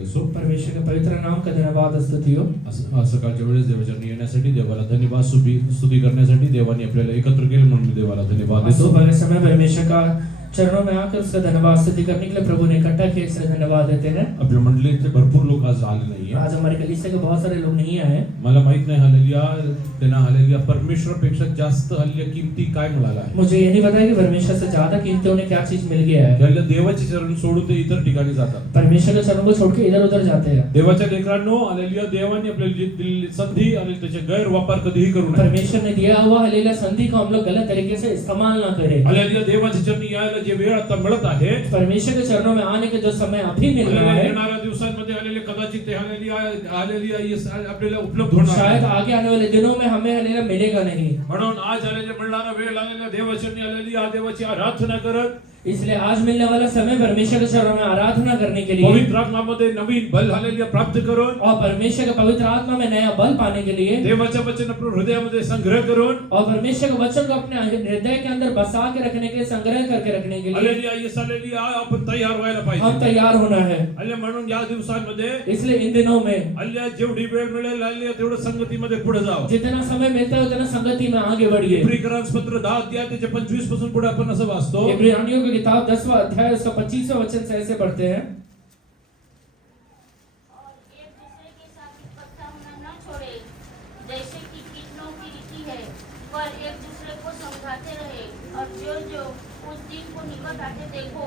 स्तुती असो. परमेश्वर के पवित्र नाम का धन्यवाद स्तुति हो. सकाळच्या वेळेस देवाच्या येण्यासाठी देवाला धन्यवाद, स्तुती करण्यासाठी देवाने आपल्याला एकत्र केले म्हणून मी देवाला धन्यवाद देतो. सुबह के समय परमेश्वर का चरणों में आकर उसका धन्यवाद स्तुति करने के लिए प्रभु ने इकट्ठा किया, इसलिए धन्यवाद देते हैं. आपल्या मंडळीचे भरपूर लोक आज आले नाहीये. आज हमारे कलीसिया के बहुत सारे लोग नहीं आए. मला माहित नाही हालेलुया त्यांना हालेलुया परमेश्वरापेक्षा जास्त हल्ल्या किमती काय मिळाला आहे. मुझे ये नहीं पता कि परमेश्वर से ज्यादा कीमती उन्हें क्या चीज मिल गया है. त्याला देवाचे चरण सोडून ते इतर ठिकाणी जातात. परमेश्वर के चरणों को छोड़ के इधर उधर जाते हैं. देवाच्या लेकरांनो हालेलुया देवाने आपल्याला दिलेली संधी आणि त्याचे गैरवापर कधीही करू नये. परमेश्वर ने दिया हुआ हालेलुया संधि को हम लोग गलत तरीके से इस्तेमाल ना करें. हालेलुया देवाच्या चरणी यायला जे वेळ आता मिळत आहे, परमेश्वर के चरणों में आने के जो समय अभी मिल रहा है, येणाऱ्या दिवसांमध्ये आलेले कदाचित ते हालेलुया आपल्याला उपलब्ध होणार शायद आगे आने वाले दिनों में हमें हालेलुया मिलेगा नहीं. म्हणून आज आलेले मिळणारा वेळ आलेल्या देवाचरणी हालेलुया देवाची आराधना करत, इसलिए आज मिलने वाला समय परमेश्वर के चरणों में आराधना करने के लिए, पवित्र आत्मामध्ये नवीन बल हालेलुया प्राप्त करून और परमेश्वर के पवित्र आत्मा में नया बल पाने के लिए, देवाचे वचन अपने हृदयामध्ये संग्रह करून, और परमेश्वर के वचन को अपने हृदय के अंदर बसा के रखने के लिए, संग्रह करके रखने के लिए हालेलुया येस हालेलुया आपण तयार व्हायला पाहिजे. हम तैयार होना है. हालेलुया म्हणून या दिवसांमध्ये इसलिए इन दिनों में हालेलुया जेवढी वेळ मिळेल हालेलुया तेवढं संगतीमध्ये पुढे जावं. जितना समय मिलता है उतना संगति में आगे बढ़िए. इब्रियकांस पत्र 10 अध्याय त्याचे 25 पासून पुढे आपण असं वाचतो. इब्रानियों की किताब 10वां अध्याय उसका 25वां वचन से ऐसे पढ़ते हैं. और एक दूसरे के साथ इकट्ठा होना न छोड़े, जैसे कि कीर्तनों की रीति है, पर एक दूसरे को समझाते रहे, और जो जो उस दिन को निकट आते देखो,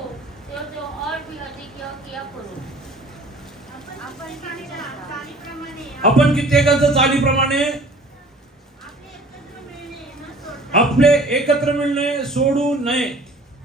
तो और भी अधिक यह किया करो. आपण कित्येकांच्या चालीप्रमाणे आपले एकत्र मिळणे सोडू नये.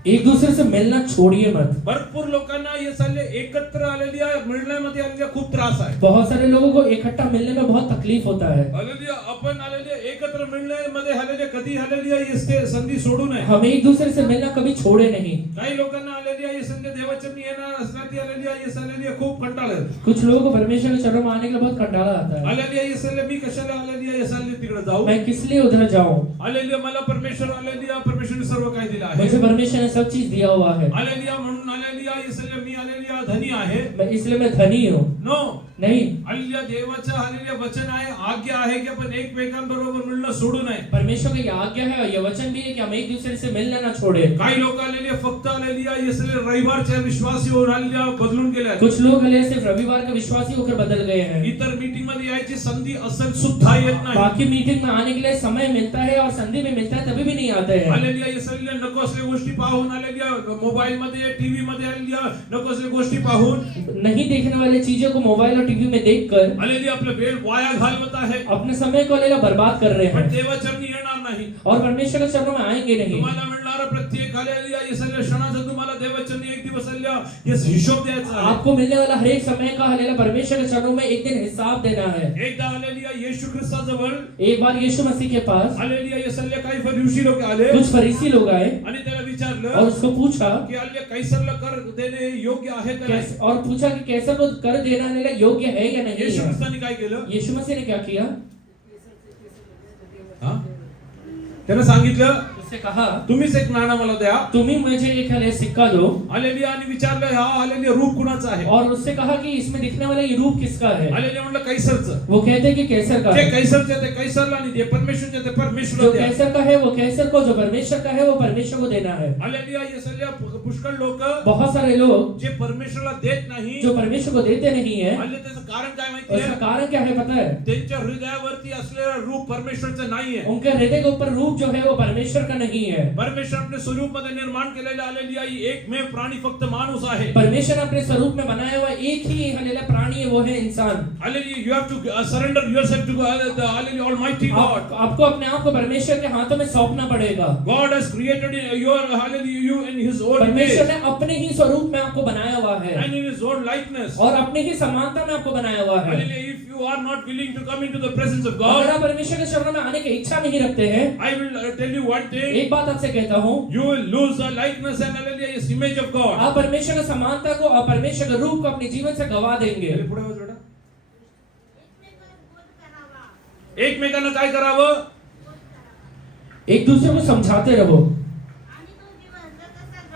एक दूसरे से मिलना छोड़िए मत. भरपूर लोकांना हे चालले एकत्र आलेल्या मिळण्यामध्ये आलेल्या खूप त्रास आहे. बहुत सारे लोगों को इकट्ठा मिलने में बहुत तकलीफ होता है. हालेलुया आपण आलेले एकत्र मिळण्यामध्ये आलेले कधी हालेलुया येते संधी सोडू नये. हम एक दूसरे से मिलना कभी छोड़े नहीं. काही लोकांना आलेल्या ये संधी देवाचरणी येणार असण्याची आलेल्या ये आलेल्या खूप कंटाळा येतो. कुछ लोगों को परमेश्वर के चरणों में आने के लिए बहुत कंटाला आता है. आलेल्या ये संधी मी कशाला आलेल्या ये संधी तिकडे जाऊ. मैं किस लिए उधर जाऊं. आलेल्या मला परमेश्वर आलेल्या परमेश्वरने सर्व काही दिलं आहे. मुझे परमेश्वर ने सब चीज दिया हुआ है. आलेल्या म्हणून आलेल्या ये संधी मी आलेल्या धनी आहे. मैं इसलिए मैं धनी हूँ. नो नहीं. आलेल्या देवाचं आलेल्या वचन आहे, आज्ञा आहे की आपण एकमेकांबरोबर मिळणं सोडू नये. परमेश्वर की आज्ञा है और ये वचन भी है कि हम एक दूसरे से मिलना ना छोड़े. काही लोक आलेले फक्त आलेल्या ये रविवारच्या विश्वासी होऊन आलेल्या बदलून गेल्या. कुछ लोग हले सिर्फ रविवार का विश्वासी होकर बदल गए हैं. इतर मीटिंग मध्ये यायची संधी असेल सुद्धा येत नाही. बाकी मीटिंग में आने के लिए समय मिलता है और संधि में मिलता है तभी भी नहीं आते हैं. आलेल्या ये सगळ्या नको असल्या गोष्टी पाहून आलेल्या मोबाईल मध्ये टीव्ही मध्ये आलेल्या नको असल्या गोष्टी पाहून नहीं देखने वाली चीजों को मोबाइल और टीवी में देखकर आलेली आपला वेळ वाया घालवत आहे. अपने समय को लेकर बर्बाद कर रहे पण हैं देवाचरणी येणार नाही. और परमेश्वर के चरणों में आएंगे नहीं. तुम्हाला मिळणारा प्रत्येक आलेल्या या सगळ्या क्षणाचा तुम्हाला देवाचरणी एक दिवस आलेल्या हे हिशोब द्यायचा आहे. आपको मिलने वाला हर एक समय का हलेला परमेश्वर के चरणों में एक दिन हिसाब देना है. एकदा आलेल्या येशू ख्रिस्ताजवळ एक बार यीशु मसीह के पास आलेल्या या सगळ्या काही फरीसी लोक आले कुछ फरीसी लोग आए आणि त्याला विचारलं और उसको पूछा की आलेल्या कैसरला कर देणे योग्य आहे का नाही. और पूछा कि कैसर को कर देना हलेला योग्य है या नहीं येशू है. ख्रिस्ताने काय केलं. यीशु मसीह ने क्या किया. हा त्याने सांगितलं उससे कहा तुम्हीच एक नाणं मला द्या. तुम ही मुझे एक हले सिक्का दो. आलेलिया आणि विचारलं हा आलेलिया रूप कुणाचं आहे. और उससे कहा कि इसमें दिखने वाला ये रूप किसका है. आलेलिया म्हणलं कैसरचं. वो कहते हैं कि कैसर का जे है. कैसरचे ते कैसरला आणि जे परमेश्वरचे ते जो परमेश्वरला द्या. कैसर का है वो कैसर को, जो परमेश्वर का है वो परमेश्वर को देना है. आलेलिया ये सगळ्या पुष्कळ लोक बहुत सारे लोग जे परमेश्वरला देत नाही. जो परमेश्वर को देते नहीं है. आले त्याचं कारण काय माहिती उसका आहे. कारण क्या है पता है. त्यांच्या हृदयावरती असलेलं रूप परमेश्वरचं नाहीये. उनके हृदय के ऊपर रूप जो है वो परमेश्वर का नहीं है. परमेश्वर अपने स्वरूप मध्ये निर्माण केलेला आलेलिया एकमेव प्राणी फक्त माणूस आहे. परमेश्वर ने अपने स्वरूप में बनाया हुआ एक ही हलेला प्राणी है, वो है इंसान. Hallelujah you have to surrender yourself to the hallelujah almighty God. आपको अपने आप को परमेश्वर के हाथों में सौंपना पड़ेगा. God has created your hallelujah you in his own परमेश्वर image ने अपने ही स्वरूप में आपको बनाया हुआ है and in his own likeness. और अपने ही समानता में आपको बनाया हुआ है. Hallelujah, if you are not willing to come into the presence of अगर God, आप परमेश्वर के चरणों में आने की इच्छा नहीं रखते हैं, I will tell you one thing, एक बात आपसे कहता हूँ, you will lose the likeness and hallelujah his image of God. आप परमेश्वर की समानता को और परमेश्वर के रूप को अपने जीवन से गवा देंगे. एकमेकांना काय करावं. एक दूसरे को समझाते रहो.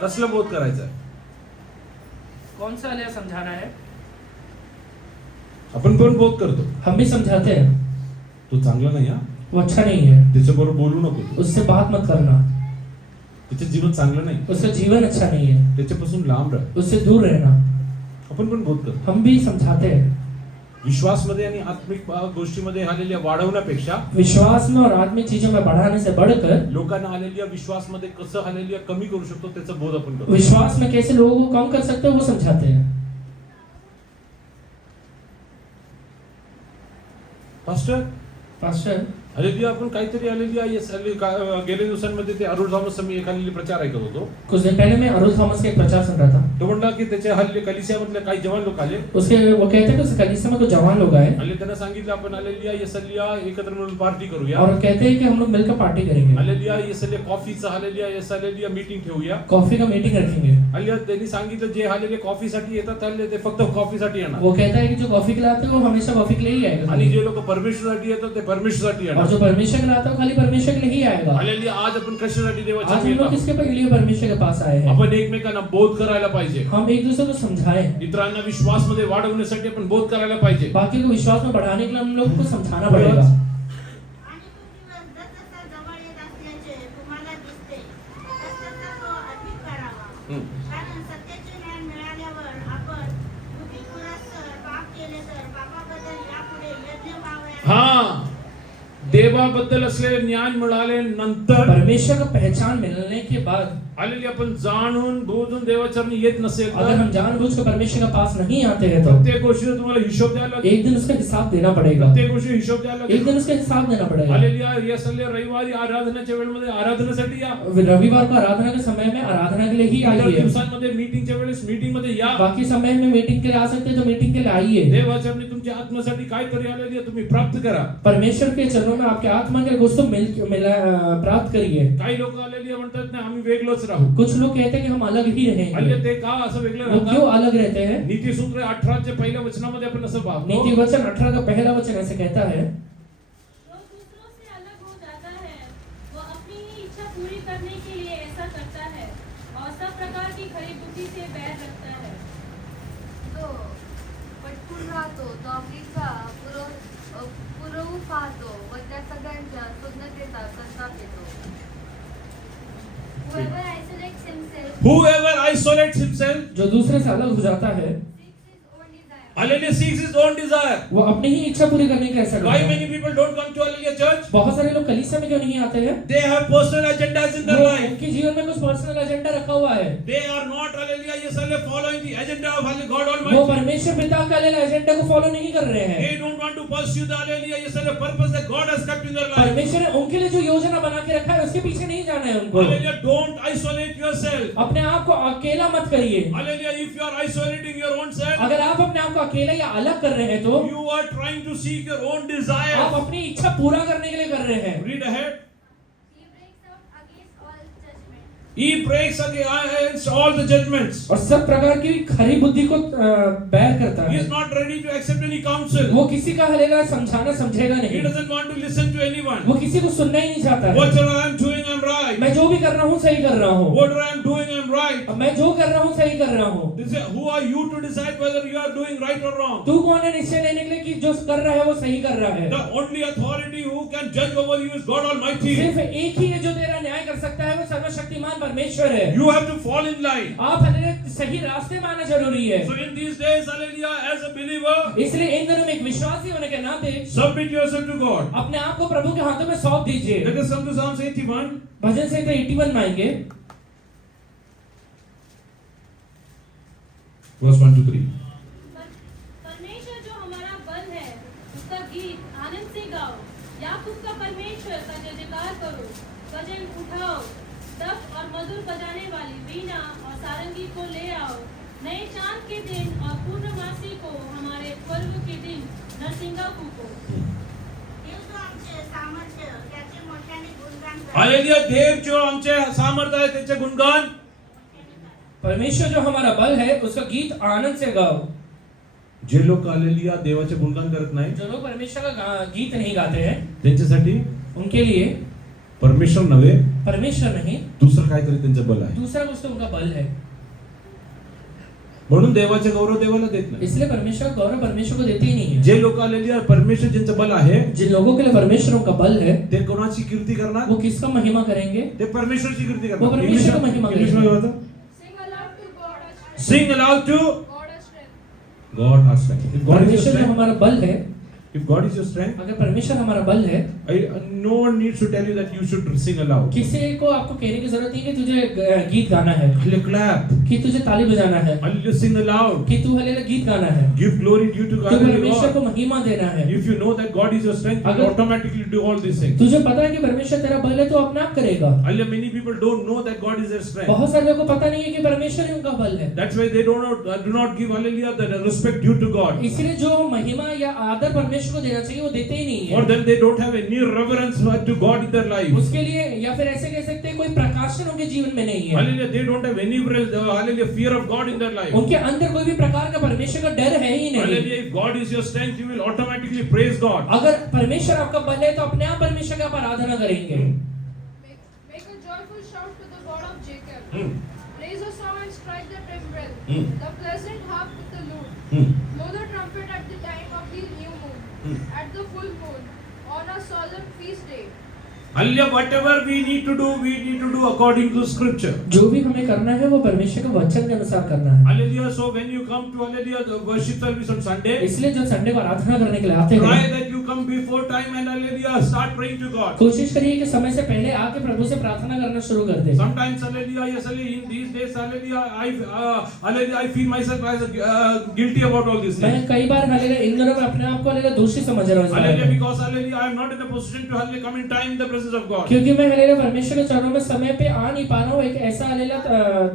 कसलं बोध करायचं. कौन सा हलेला समझाना है. आपण पण बोध करतो हम भी समझाते हैं, तो चांगला नाही हा, वो अच्छा नहीं है, त्याच्याबरोबर बोलू नको, उससे बात मत करना, त्याचं जीवन चांगलं नाही, उसका जीवन अच्छा नहीं है, त्याच्यापासून लांब राहा. उससे दूर रहना. आपण पण बोध करतो. हम भी समझाते हैं. विश्वासमध्ये आणि आत्मिक गोष्टीमध्ये आलेल्या वाढवण्यापेक्षा विश्वास में और आत्मिक चीजों में बढ़ाने से बढ़कर लोकांना आलेल्या विश्वासमध्ये कसं आलेल्या कमी करू शकतो त्याचा बोध आपण करतो. विश्वास में कैसे लोगों को कम कर सकते हो वो समझाते हैं. पास्टर हालेलुया, आपण काहीतरी हालेलुया गेल्या दिवसांमध्ये ते अरुण थॉमस मी एखादी प्रचार ऐकत होतो. कुछ दिन पहले मैं अरुण थॉमस का एक प्रचार सुन रहा था. तो म्हणला की त्याच्या हल्ली कलिसियामधले काही जवान लोक आले. उसके वो कहते हैं कि उस कलीसिया में कुछ जवान लोग आए हल्ली त्यांना सांगितलं आपण हालेलुया यसलिया एकत्र मिळून पार्टी करूया. और कहते हैं कि हम लोग मिलकर पार्टी करेंगे, हालेलुया यसलिया कॉफीचा हालेलुया यसलिया मीटिंग ठेवूया. कॉफी का मीटिंग रखेंगे. हल्ली त्यांनी सांगितलं जे हालेलुया कॉफीसाठी येतात हल्ली ते फक्त कॉफीसाठी येणार. वो कहता है कि जो कॉफी के लिए आते हैं वो हमेशा कॉफी के लिए ही आएगा, आणि जे लोक परमेश्वरासाठी येतात ते परमेश्वरासाठी और येणार. जो परमेश्वर के लिए आता है वो खाली परमेश्वर के लिए ही आएगा. हालेलुया, आज आपण कशासाठी देवाच्या आज हम लोग किसके लिए परमेश्वर के पास आए हैं? आपण एकमेकांना बोध करायला पाहिजे. हम एक दूसरे को समझाएं, इतरांना विश्वास मध्ये वाढवण्यासाठी आपण बोध करायला पाहिजे. बाकी को विश्वास में बढ़ाने के लिए हम लोग को समझाना पड़ेगा. आणि तो दिवस जसजसा जवळ येत असल्याचे तुम्हाला दिसते तसतसा तो अधिक करावा. कारण सत्याचे ज्ञान मिळाल्यावर आपण बुद्धिपुरस्सर पाप केले तर पापाबद्दल यापुढे यज्ञ व्हावयास हा, देवाबद्दल असलेले ज्ञान मिळाले नंतर परमेश्वर का पहचान मिलने के बाद आलेली आपण जाणून बोधून देवाचरणी येत नसेल अगर तर हम जानबूझकर परमेश्वर के पास नहीं आते हैं तो प्रत्येक गोष्टीचा तुम्हाला हिशोब द्यायला लागेल. एक दिन उसका हिसाब देना पड़ेगा. प्रत्येक गोष्टी हिशोब द्यायला एक लागेल. दिन उसका हिसाब देना पड़ेगा. हालेलुया, या सगळे रविवारी आराधनाच्या वेळेमध्ये आराधनेसाठी या. रविवार को आराधना के समय में आराधना के लिए ही इतर आइए. दिवसांमध्ये मीटिंगच्या वेळेस मीटिंग मध्ये या. बाकी समय में मीटिंग के लिए आ सकते हैं तो मीटिंग के लिए आइए. देवाचरणी तुमच्या आत्म्यासाठी काय तरी आलेली तुम्ही प्राप्त करा. परमेश्वर के चरणों में आपके आत्मा के कुछ तो प्राप्त करिए. काही लोक आलेली म्हणतात ना आम्ही वेगळंच राहू. कुछ लोग कहते हैं कि हम अलग ही हल्ली रहेंगे. ते का असं वेगळं वो क्यों राहतात? अलग रहते हैं? नीतिसूत्र 18 च्या पहिल्या वचनामध्ये आपण असं पाहतो. नीति वचन 18 का पहला वचन ऐसे कहता है, जो दूसरों से अलग हो जाता है वो अपनी ही इच्छा पूरी करने के लिए ऐसा करता है और सब प्रकार की खरी बुद्धि से बैर रखता है. जो पटकून राहतो तो आपलीचा पुरवू पाहतो व त्या सगळ्यांच्या सुज्ञतेचा संताप येतो. Whoever isolates himself Whoever isolates himself, जो दूसरे से अलग हो जाता है seeks his own desire. hallelujah, seeks his own desire. वो अपनी ही इच्छा पूरी करने के लिए ऐसा Why करता है. many people don't come to hallelujah church? बहुत सारे लोग कलीसिया में क्यों नहीं आते हैं? They have personal agendas in their वो life. उनके जीवन में कुछ पर्सनल एजेंडा रखा हुआ है. They are not hallelujah, yes, hallelujah, following the agenda of hallelujah, God वो Almighty. परमेश्वर पिता का एजेंडा को फॉलो नहीं कर रहे हैं. They don't want to pursue the hallelujah, yes, hallelujah, purpose that God has kept in their life. परमेश्वर ने उनके लिए जो योजना बना के रखा है उसके पीछे नहीं जाना है उनको. Hallelujah, don't isolate yourself. अपने आप को अकेला मत करिए. Hallelujah, if you are isolating your own self, अगर आप अपने आप को अकेला या अलग कर रहे हैं तो you are trying to seek your own desire. आप अपनी इच्छा पूरा करने के लिए कर रहे हैं. Read ahead. He breaks out against all He breaks against all judgment. the judgments. और सब प्रकार की खरी बुद्धि को बैर करता He है. is not ready to accept any counsel. वो किसी का हलेला समझाना समझेगा He नहीं. doesn't want to listen to anyone. वो किसी को सुनना ही नहीं चाहता है. Whatever I am doing, I am right. मैं जो भी कर रहा हूँ सही कर रहा हूँ. Whatever I am doing, I am right. अब मैं जो कर रहा हूँ सही कर रहा हूँ. This is, who are you to decide whether you are doing right or wrong? तू कौन है निश्चय लेने के लिए कि जो कर रहा है वो सही कर रहा है. The only authority who can judge over you is God Almighty. सिर्फ एक ही है जो तेरा न्याय कर सकता है, वो सर्वशक्तिमान परमेश्वर है. You have to fall in line. आप हमें सही रास्ते में आना जरूरी है. So in these days, hallelujah, as a believer, इसलिए इन दिनों में एक विश्वासी होने के नाते submit yourself to God. अपने आप को प्रभु के हाथों में सौंप दीजिए. Let us come to Psalms 81. भजन संहिता 81 में आएंगे. Verse 1 to 3. परमेश्वर जो हमारा बल है उसका गीत आनंद से गाओ. याकूब का परमेश्वर का जय जयकार करो. भजन उठाओ, दफ और मधुर बजाने वाली वीणा और सारंगी को ले आओ. नए चांद के दिन और पूर्णमासी को, हमारे पर्व के दिन नरसिंगा फूको. देव जो आमचे सामर्थ्य त्याचे मोठ्याने गुणगान करा. Hallelujah, देव जो आमचे सामर्थ्य आहे त्याचे गुणगान. परमेश्वर जो हमारा बल है उसका गीत आनंद से गाओ. जे लोक हालेलुया देवाचे गुणगान करत नाही जो लोग परमेश्वर का गीत नहीं गाते हैं त्यांच्यासाठी उनके लिए परमेश्वर नव्हे परमेश्वर नहीं दुसरं काहीतरी त्यांचं बल आहे. दूसरा कुछ तो उनका बल है. म्हणून देवाचे गौरव देवाला देत नाही. इसलिए परमेश्वर का गौरव परमेश्वर को देते ही नहीं है. जे लोक हालेलुया परमेश्वर ज्यांचं बल आहे जिन लोगों के लिए परमेश्वर का बल है ते कोणाची कीर्ती करणार? वो किसका महिमा करेंगे? ते परमेश्वरची कीर्ती वो करणार. परमेश्वर का महिमा इंग्लिश मध्ये होतं. Sing aloud to God our strength. Sing aloud to God our strength. God our strength. If God is your परमेश्वर जो strength, हमारा बल है, if God is your strength, अगर परमेश्वर हमारा बल है, no one needs to tell you that you should sing aloud. किसी को आपको कहने की जरूरत नहीं कि तुझे गीत गाना है, Clap. कि तुझे ताली बजाना है, Hallelujah, sing aloud. कि तू हालेलुया गीत गाना है, Give glory due to तो God. परमेश्वर को महिमा देना है. If you know that God is your strength, you will अगर- automatically do all these things. तुझे पता है कि परमेश्वर तेरा बल है तो अपने आप करेगा. Hallelujah, many people don't know that God is their strength. बहुत सारे लोगों को पता नहीं है कि परमेश्वर ही उनका बल है. That's why they do not give hallelujah the respect due to God. इसलिए जो महिमा या आदर परमेश्वर को देना चाहिए वो देते ही नहीं For है. them, they don't have any reverence to God in their life. उसके लिए या फिर ऐसे कह सकते हैं कोई प्रकाशन उनके जीवन में नहीं है. Hallelujah, they don't have any hallelujah fear of God in their life. उनके अंदर कोई भी प्रकार का परमेश्वर का डर है ही नहीं. Hallelujah, if God is your strength, you will automatically praise God. अगर परमेश्वर आपका बल है तो अपने आप परमेश्वर की आप आराधना करेंगे. Make a joyful shout to the God of Jacob. Hmm. Raise a song and strike the timbrel. Hmm. The pleasant harp with the lute. Hmm. Blow the trumpet at the time of the new moon. At the full moon. On a solemn feast day. Hallelujah, whatever we need to do according to Scripture. जो भी हमें करना है वो परमेश्वर के वचन के अनुसार करना है. Hallelujah, so when you come to hallelujah the worship service on Sunday, इसलिए जब संडे को आराधना करने के लिए आते try हैं that you come before time and hallelujah start praying to God. कोशिश करिए कि समय से पहले आके प्रभु से प्रार्थना करना शुरू कर दे. Sometimes hallelujah, yes, hallelujah, in these days hallelujah, I feel myself as guilty about all these मैं things. कई बार हालेलुया इन दिनों में अपने आप को हालेलुया दोषी समझ रहा हूँ. Hallelujah, because hallelujah, I am not in a position to hallelujah come in time in the presence of God. क्योंकि मैं हालेलुया परमेश्वर के चरणों में समय पे आ नहीं पा रहा हूँ. एक ऐसा हालेलुया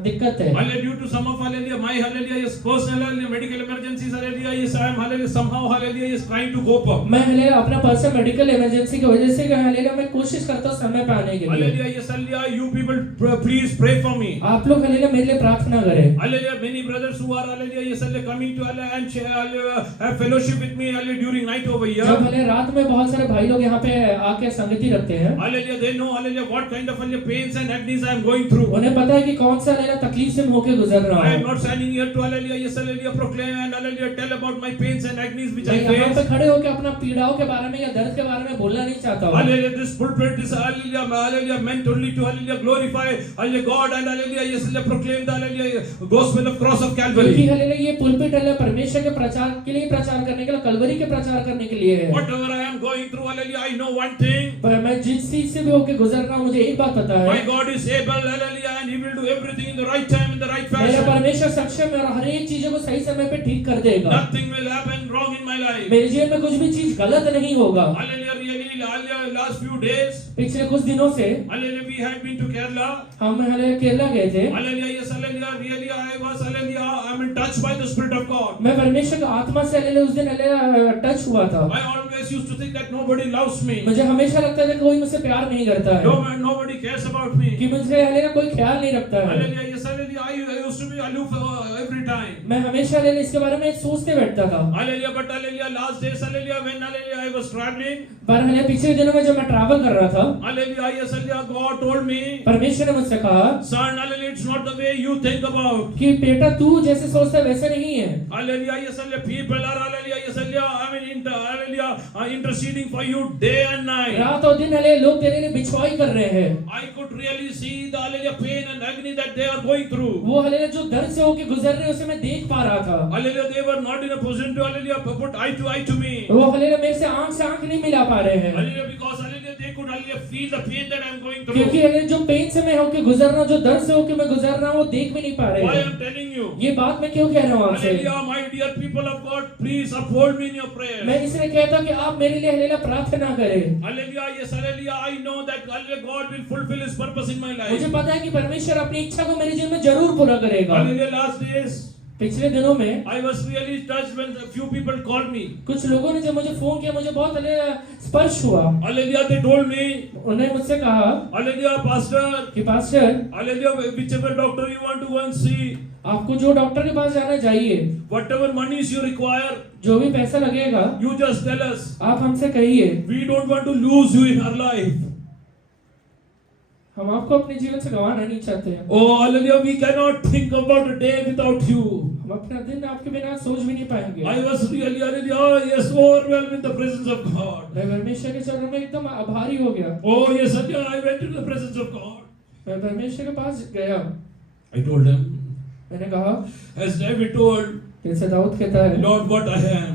दिक्कत है. Hallelujah, due to some of hallelujah, my hallelujah is personal hallelujah, medical emergencies hallelujah, yes, I am hallelujah, somehow hallelujah is trying to cope up. मैं हालेलुया अपना पर्सनल मेडिकल इमरजेंसी की वजह से हालेलुया मैं कोशिश करता हूँ समय पे आने के लिए. Hallelujah, yes, hallelujah, you people please pray for me. आप लोग हालेलुया मेरे लिए प्रार्थना करें. Hallelujah, many brothers who are hallelujah, yes, hallelujah, coming to hallelujah and share, hallelujah, have fellowship with me hallelujah during night over here. जब hallelujah रात में बहुत सारे भाई लोग यहाँ पे आके संगति रखते हैं, Hallelujah, they know hallelujah what kind of hallelujah pains and agonies I am going through. उन्हें पता है कि कौन सा हालेलुया तकलीफ से मैं होके गुजर रहा I am हूँ. not standing here to hallelujah, yes, hallelujah, proclaim and hallelujah, tell about my pains and agonies which I मैं यहाँ पे face. खड़े होकर अपना पीड़ाओं के बारे में या दर्द के बारे में बोलना नहीं चाहता हूँ. Hallelujah, this pulpit is hallelujah, meant only to hallelujah, glorify hallelujah God and hallelujah, yes, hallelujah, proclaim the hallelujah, gospel of cross of क्योंकि Calvary. हालेलुया ये पुलपिट हालेलुया परमेश्वर के प्रचार के लिए प्रचार करने के लिए कलवरी के प्रचार करने के लिए है. Whatever I am going through, hallelujah, I know one thing. पर मैं जिस चीज से भी होके गुजर रहा हूँ मुझे एक बात पता My है, God is able, hallelujah, and He will do everything in the right time, in the right मेरा fashion. परमेश्वर सक्षम है और हर एक चीजों को सही समय पे ठीक कर देगा. Nothing will happen wrong in my life. मेरे जीवन में कुछ भी चीज गलत नहीं होगा. Hallelujah, really, hallelujah, last few days, पिछले कुछ दिनों से hallelujah, we had been to Kerala. हम हालेलुया केरला गए थे. Hallelujah, yes, hallelujah, really, I was, hallelujah, I'm in touch by the Spirit of God. मैं परमेश्वर का आत्मा से हालेलुया उस दिन हालेलुया टच हुआ था. I always used to think that nobody loves me. मुझे हमेशा लगता था कि कोई मुझसे प्यार नहीं करता है, No man, nobody cares about me. कि मुझे हालेलुया कोई ख्याल नहीं रखता है. Hallelujah, yes, hallelujah, I used to be aloof every time. मैं हमेशा हालेलुया इसके बारे में सोचते बैठता था. Hallelujah, but hallelujah, last days, hallelujah, when hallelujah, I was traveling, पर हालेलुया पिछले दिनों में जब मैं ट्रैवल कर रहा था, hallelujah, yes, hallelujah, God told me, परमेश्वर ने मुझसे कहा son, hallelujah, it's not the way you think about. कि बेटा तू जैसे सोचता है वैसे नहीं है. Hallelujah, yes, hallelujah, people are, hallelujah, yes, hallelujah, I mean, hallelujah, interceding for you day and night. रात और दिन हालेलुया लोग तेरे लिए बिछवाई कर रहे हैं. I could really see the, hallelujah, pain and agony that they are going through. वो हालेलुया जो दर्द से होके गुजर रहे हैं उसे मैं देख पा रहा था. Hallelujah, they were not in a position to, hallelujah, put eye to eye to me. वो हालेलुया मेरे से आंख नहीं मिला पा रहे हैं. Hallelujah, because, hallelujah, they could, hallelujah, feel the pain that I am going क्योंकि through. हालेलुया जो पेन से मैं होके गुजर रहा हूँ, जो दर्द से होके मैं गुजर रहा हूँ, वो देख भी नहीं पा रहे Why I हैं. am telling you? ये बात मैं क्यों कह रहा हूँ आपसे? Hallelujah, my dear people of God, please uphold me in your prayers. मैं इसलिए कहता हूँ कि आप मेरे लिए हालेलुया प्रार्थना करें. Hallelujah, yes, hallelujah, I know that, hallelujah, God will fulfill His purpose in my मुझे life. पता है कि परमेश्वर अपनी इच्छा को मेरे जीवन में जरूर पूरा करेगा. Hallelujah, last days, पिछले दिनों में I was really touched when a few people called me. कुछ लोगों ने जब मुझे फोन किया मुझे बहुत हालेलुया स्पर्श हुआ. Hallelujah, they told me, उन्होंने मुझसे कहा hallelujah, pastor, कि pastor hallelujah, whichever doctor you want to go and see, आपको जो डॉक्टर के पास जाना चाहिए, whatever monies you require, जो भी पैसा लगेगा you just tell us. आप हमसे कहिए. We don't want to lose you in our life. हम आपको अपने जीवन से गंवाना नहीं चाहते हैं. Oh, hallelujah, we cannot think about a day without you. हम अपना दिन आपके बिना सोच भी नहीं पाएंगे। I was really, oh yes, overwhelmed in the presence of God. मैं परमेश्वर के चरणों में एकदम आभारी हो गया। Oh yes, I went to the presence of God. मैं परमेश्वर के पास गया। I told him, मैंने कहा, as David told, जैसे दाऊद कहता है, Lord, what I am,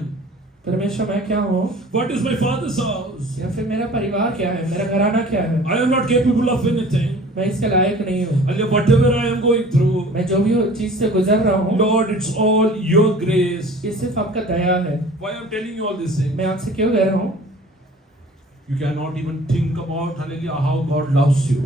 परमेश्वर मैं क्या हूँ, what is my father's house? या फिर मेरा परिवार क्या है, मेरा घराना क्या है, I am not capable of anything. मैं इसके लायक नहीं हूँ। And whatever I am going through, मैं जो भी चीज से गुजर रहा हूँ, Lord, it's all your grace. ये सिर्फ आपका दया है। Why I'm telling you all these things? मैं आपसे क्यों कह रहा हूँ? You cannot even think about, hallelujah, how God loves you.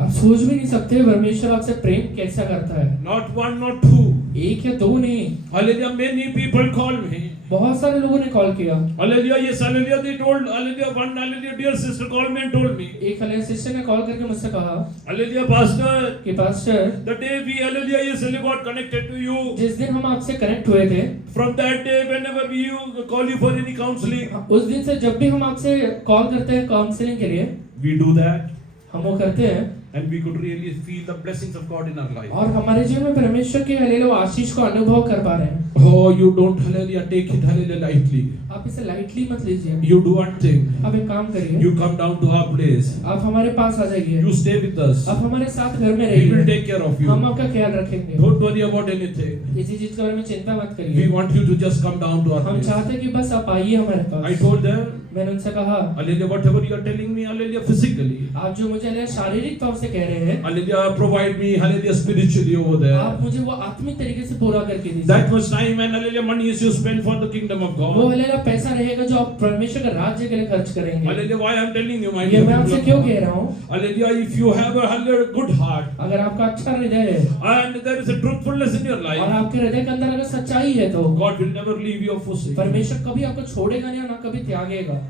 आप सोच भी नहीं सकते परमेश्वर आपसे प्रेम कैसा करता है। Not one, not two. एक या दो नहीं, Hallelujah, many people call me. बहुत सारे लोगों ने कॉल किया। Hallelujah, yes, hallelujah, they told, hallelujah, one, hallelujah, dear sister called me and told me. एक हले सिस्टर ने कॉल करके मुझसे कहा Hallelujah, pastor, कि pastor, the day we, hallelujah, yes, hallelujah, got connected to you. जिस दिन हम आपसे कनेक्ट हुए थे, From that day, whenever we call you for any counseling, उस दिन से जब भी हम आपसे कॉल करते हैं काउंसलिंग के लिए, we do that. हम वो करते हैं And we could really feel the blessings of God in our life. और हमारे जीवन में परमेश्वर के हालेलुया आशीष को अनुभव कर पा रहे हैं। Oh, you don't, hallelujah, take it, hallelujah, lightly. आप इसे लाइटली मत लीजिए। You do one thing. आप एक काम करिए, You come down to our place. आप हमारे पास आ जाइए, You stay with us. आप हमारे साथ घर में We will रहिए, take care of you. हम आपका ख्याल रखेंगे। Don't worry about anything. किसी चीज के बारे में चिंता मत We करिए। want you to just come down to our हम place. चाहते हैं कि बस आप आइए हमारे I पास। told them, मैंने उनसे कहा, hallelujah, whatever you are telling me, hallelujah, physically. आप जो मुझे हालेलुया शारीरिक तौर से कह रहे हैं, Hallelujah, provide me, hallelujah, spiritually over there. आप मुझे वो आत्मिक तरीके से पूरा करके दीजिए। That much time and hallelujah, money is you spend for the kingdom of वो God. हालेलुया पैसा रहेगा जो आप परमेश्वर के राज्य के लिए खर्च करेंगे। Hallelujah, why I am telling you, my ये dear मैं people आपसे of क्यों God. कह रहा हूँ? Hallelujah, if you have a hallelujah, good heart अगर आपका अच्छा हृदय है and there is a truthfulness in your और life, आपके हृदय के अंदर अगर सच्चाई है तो God will never leave you or forsake you. परमेश्वर कभी आपको छोड़ेगा नहीं और ना कभी त्यागेगा।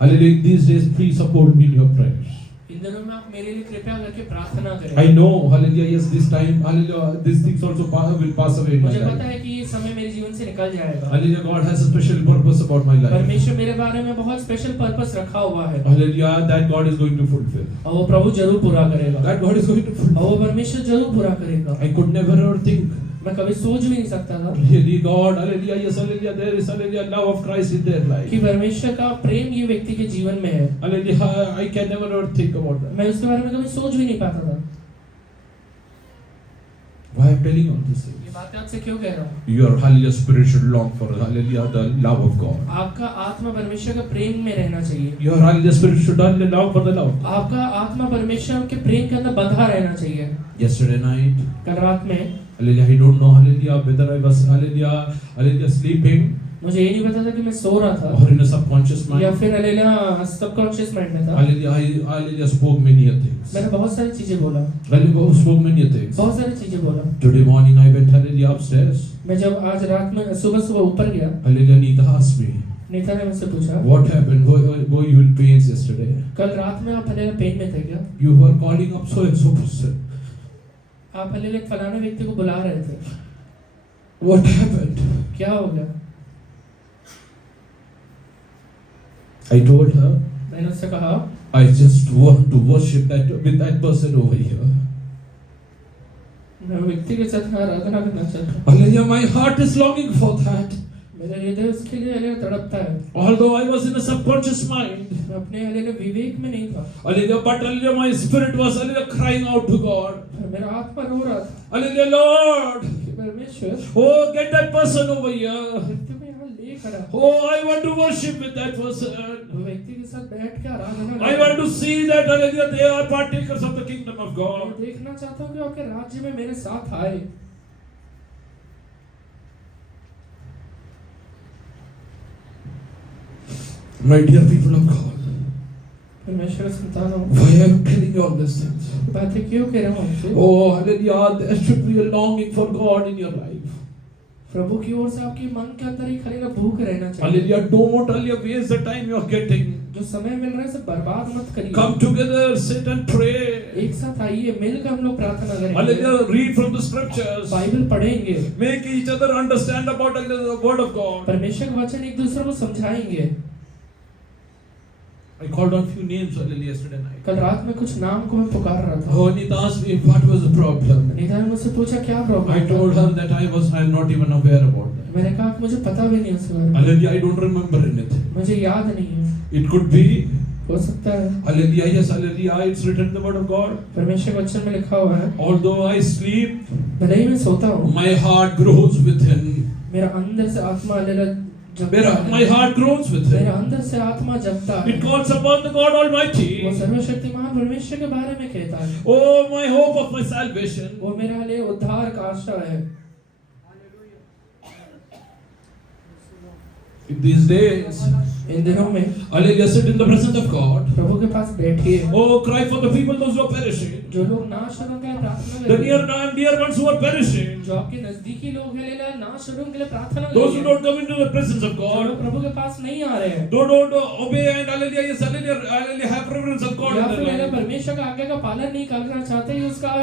Hallelujah, these days please support me in your prayers. इन दिनों में आप मेरे लिए कृपया करके प्रार्थना करें। I know, hallelujah, yes, this time, hallelujah, these things also will pass away in my मुझे पता life. है कि ये समय मेरे जीवन से निकल जाएगा। Hallelujah, God has a special purpose about my life. परमेश्वर मेरे बारे में बहुत स्पेशल पर्पस रखा हुआ है Hallelujah, that God is going to fulfill. और वो प्रभु जरूर पूरा करेगा That God is going to और fulfill. वो परमेश्वर जरूर पूरा करेगा। I could never ever think, मैं कभी सोच भी नहीं सकता था really, God, hallelujah, yes, hallelujah, there is, hallelujah, love of Christ in their life. कि परमेश्वर का प्रेम ये व्यक्ति के जीवन में है। Hallelujah, I can never ever think about that. मैं उसके बारे में कभी सोच भी नहीं पाता था। Why I'm telling all these things? ये बातें आपसे क्यों कह रहा हूँ? Your hallelujah spirit should long for, hallelujah, the love of God. आपका आत्मा परमेश्वर के प्रेम में रहना चाहिए। Your hallelujah spirit should hallelujah long for the love. आपका आत्मा परमेश्वर के प्रेम के अंदर बंधा रहना चाहिए। Yesterday night, कल रात में hallelujah, I don't know, hallelujah, whether I was, hallelujah, sleeping मुझे ये नहीं पता था कि मैं सो रहा था or in a subconscious या mind. फिर हालेलुया सबकॉन्शियस माइंड में था। Hallelujah, hallelujah, spoke many things. मैंने बहुत सारी चीजें बोला, Hallelujah, spoke many things. बहुत सारी चीजें बोला। Today morning I went, hallelujah, upstairs. मैं जब आज रात में सुबह ऊपर गया, Hallelujah, Neeta asked me, Nita ने मुझसे पूछा, what happened? Were you in pains yesterday? कल रात में आप हालेलुया पेन में थे क्या? You were calling up so and so person. आप हालेलुया एक फलाने व्यक्ति को बुला रहे थे, What happened? क्या हो गया? I told her, मैंने उससे कहा, I just want to worship with that person over here. मैं व्यक्ति के साथ आराधना करना चाहता हूँ। Hallelujah, my heart is longing for that. मेरा हृदय उसके लिए हालेलुया तड़पता है। Although I was in a subconscious mind. मैं अपने हालेलुया विवेक में नहीं था, Hallelujah, but hallelujah, my spirit was, hallelujah, crying out to God. मेरा आत्मा रो रहा था Hallelujah, Lord. कि परमेश्वर Oh, get that person over here. व्यक्ति को यहाँ ले खड़ा, Oh, I want to worship with that person. वो व्यक्ति के साथ बैठ के आराधना I want to see that, hallelujah, they are partakers of the kingdom of मैं God. देखना चाहता हूँ कि आपके राज्य में मेरे साथ आए। My dear people of God, परमेश्वर संतानों, why I am telling you all these things? बातें क्यों कह रहा हूँ आपसे? Oh, hallelujah, there should be a longing for God in your life. प्रभु की ओर से आपकी मन के अंदर एक हालेलुया भूख रहना चाहिए। Hallelujah, don't hallelujah waste the time you are getting. जो समय मिल रहा है सब बर्बाद मत करिए। Come together, sit and pray. एक साथ आइए, मिलकर हम लोग प्रार्थना करेंगे, Hallelujah, read from the scriptures. Bible पढ़ेंगे, Make each other understand about the word of God. परमेश्वर का वचन एक दूसरे को समझाएंगे। I called on few names earlier yesterday night. कल रात में कुछ नाम को मैं पुकार रहा था। Oh, Anita asked me what was the problem. Nita ने मुझसे पूछा क्या problem I told her that I am not even aware about that. मैंने कहा कि मुझे पता भी नहीं उसके बारे में, Hallelujah, I don't remember anything. मुझे याद नहीं है। It could be, हो सकता है hallelujah, yes, hallelujah, it's written in the word of God. परमेश्वर के वचन में लिखा हुआ है, Although I sleep, भले ही मैं सोता हूँ, my heart grows within. मेरा अंदर से आत्मा लेला जगता है। My heart grows मेरा within. अंदर से आत्मा जगता है। It calls upon the God वो Almighty. सर्वशक्तिमान परमेश्वर के बारे में कहता है। Oh, my hope of my salvation. वो मेरा लिए उद्धार का आशा है। In these days, इन दिनों में hallelujah, sit in the presence of God. प्रभु के पास बैठिए। Oh, cry for the people, those who are perishing. जो लोग नाश होने के लिए प्रार्थना The करें, near and dear ones who are perishing. जो आपके नजदीकी लोग हैं, लेला नाश होने के लिए प्रार्थना Those who करें। don't come into the presence of जो God. लोग प्रभु के पास नहीं आ रहे हैं, Those don't obey and hallelujah, yes, hallelujah, have reverence of God या in फिर their लेला life. परमेश्वर का आज्ञा का पालन नहीं करना चाहते, उसका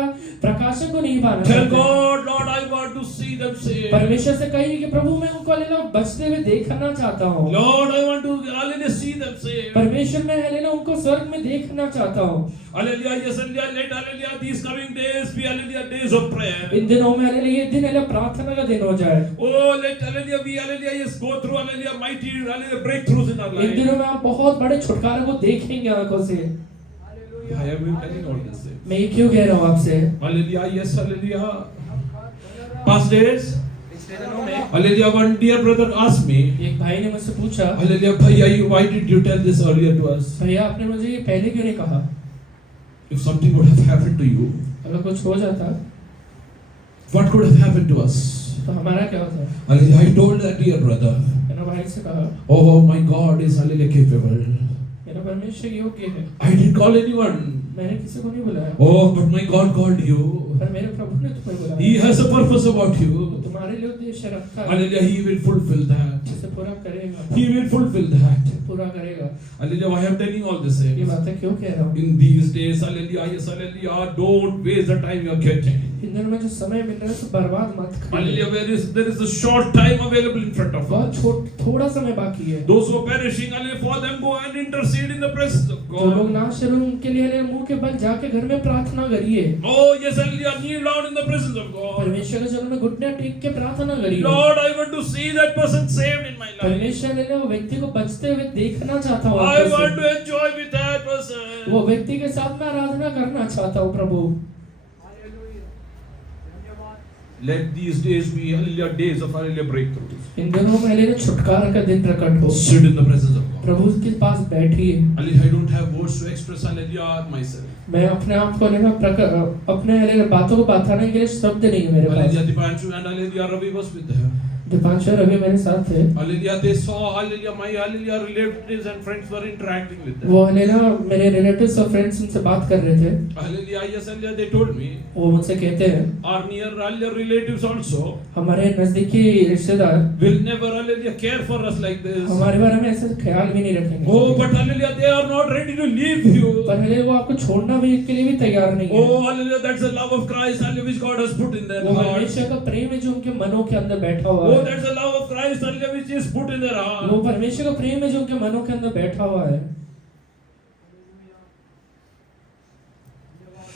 प्रकाशन को नहीं पाना Tell चाहते। God, Lord, I want to see them saved. परमेश्वर से कहिए कि प्रभु मैं उनको लेला बचते हुए देखना चाहता हूँ। Lord, I want to hallelujah, see them saved. परमेश्वर मैं लेला उनको स्वर्ग में देखना चाहता हूँ। Hallelujah, yes, hallelujah, let hallelujah, these coming days be hallelujah, days of prayer. इन दिनों में लेला ये दिन लेला प्रार्थना का दिन हो जाए। Oh, let hallelujah be hallelujah, yes, go through hallelujah, mighty hallelujah, breakthroughs in our in life. दिनों में आप बहुत बड़े छुटकारे को देखेंगे आंखों से। Why am I telling all this? मैं ये क्यों कह रहा हूँ आपसे? Hallelujah, yes, hallelujah. Past days, hallelujah, one dear brother asked me, एक भाई ने मुझसे पूछा, hallelujah, bhaiya, why did you tell this earlier to us? भैया आपने मुझे ये पहले क्यों नहीं कहा? If something would have happened to you, अगर कुछ हो जाता what could have happened to us? तो हमारा क्या होता? Hallelujah, I told that dear brother, मैंने भाई से कहा, oh, my God is hallelujah capable. मेरा परमेश्वर योग्य है। I didn't call anyone. मैंने किसी को नहीं बुलाया, Oh, but my God called you. पर मेरे प्रभु ने तुम्हें बुलाया। He has a purpose about वो you. तुम्हारे लिए उद्देश्य रखा है, Hallelujah, He will fulfill that. जिसे पूरा करेगा, He will fulfill that. पूरा करेगा। Hallelujah, why I am telling all this? ये बातें क्यों कह रहा हूँ? In these days, hallelujah, yes, hallelujah, don't waste the time you are getting. इन दिनों में जो समय मिल रहा है उसे बर्बाद मत Hallelujah, करिए। there is a short time available in front of बहुत us. थोड़ा समय बाकी है। Those who are perishing, hallelujah, for them go and intercede in the presence of जो लोग God. नाश हो रहे हैं, उनके लिए मुंह के बल जाके घर में प्रार्थना करिए। Oh, yes, hallelujah, kneel down in the presence of God. परमेश्वर के चरणों में घुटने टेक के प्रार्थना करिए। Lord, I want to see that person saved in my life. परमेश्वर ने वो व्यक्ति को बचते हुए देखना चाहता हूँ I आंखों से। want to enjoy with that person. वो व्यक्ति के साथ मैं आराधना करना चाहता हूँ प्रभु। Let these days be hallelujah, days of hallelujah breakthroughs. इन दिनों में लेना छुटकारा का दिन प्रकट हो। Sit in the presence of God. प्रभु के पास बैठिए। Hallelujah, I don't have words to express hallelujah myself. मैं अपने आप को लेना अपने लेना बातों को बताने के लिए शब्द नहीं है मेरे पास। Hallelujah, Dipanshu and hallelujah, Ravi was with them. Deepanshu और रवि मेरे साथ थे। Hallelujah, they saw hallelujah, my hallelujah relatives and friends were interacting with them. वो लेना मेरे रिलेटिव्स और फ्रेंड्स उनसे बात कर रहे थे। Hallelujah, yes, hallelujah, they told me. वो मुझसे कहते हैं, Our near hallelujah relatives also हमारे नजदीकी रिश्तेदार will never hallelujah care for us like this. हमारे बारे में ऐसा ख्याल भी नहीं रखेंगे। Oh, but hallelujah, they are not ready to leave you. पर हले वो आपको छोड़ना भी के लिए भी तैयार नहीं है। Oh, hallelujah, that's the love of Christ, hallelujah, which God has put in their वो hearts. परमेश्वर का प्रेम है जो उनके मनों के अंदर बैठा हुआ Oh, है। that's the love of Christ, hallelujah, which is put in their heart. वो परमेश्वर का प्रेम है जो उनके मनों के अंदर बैठा हुआ है।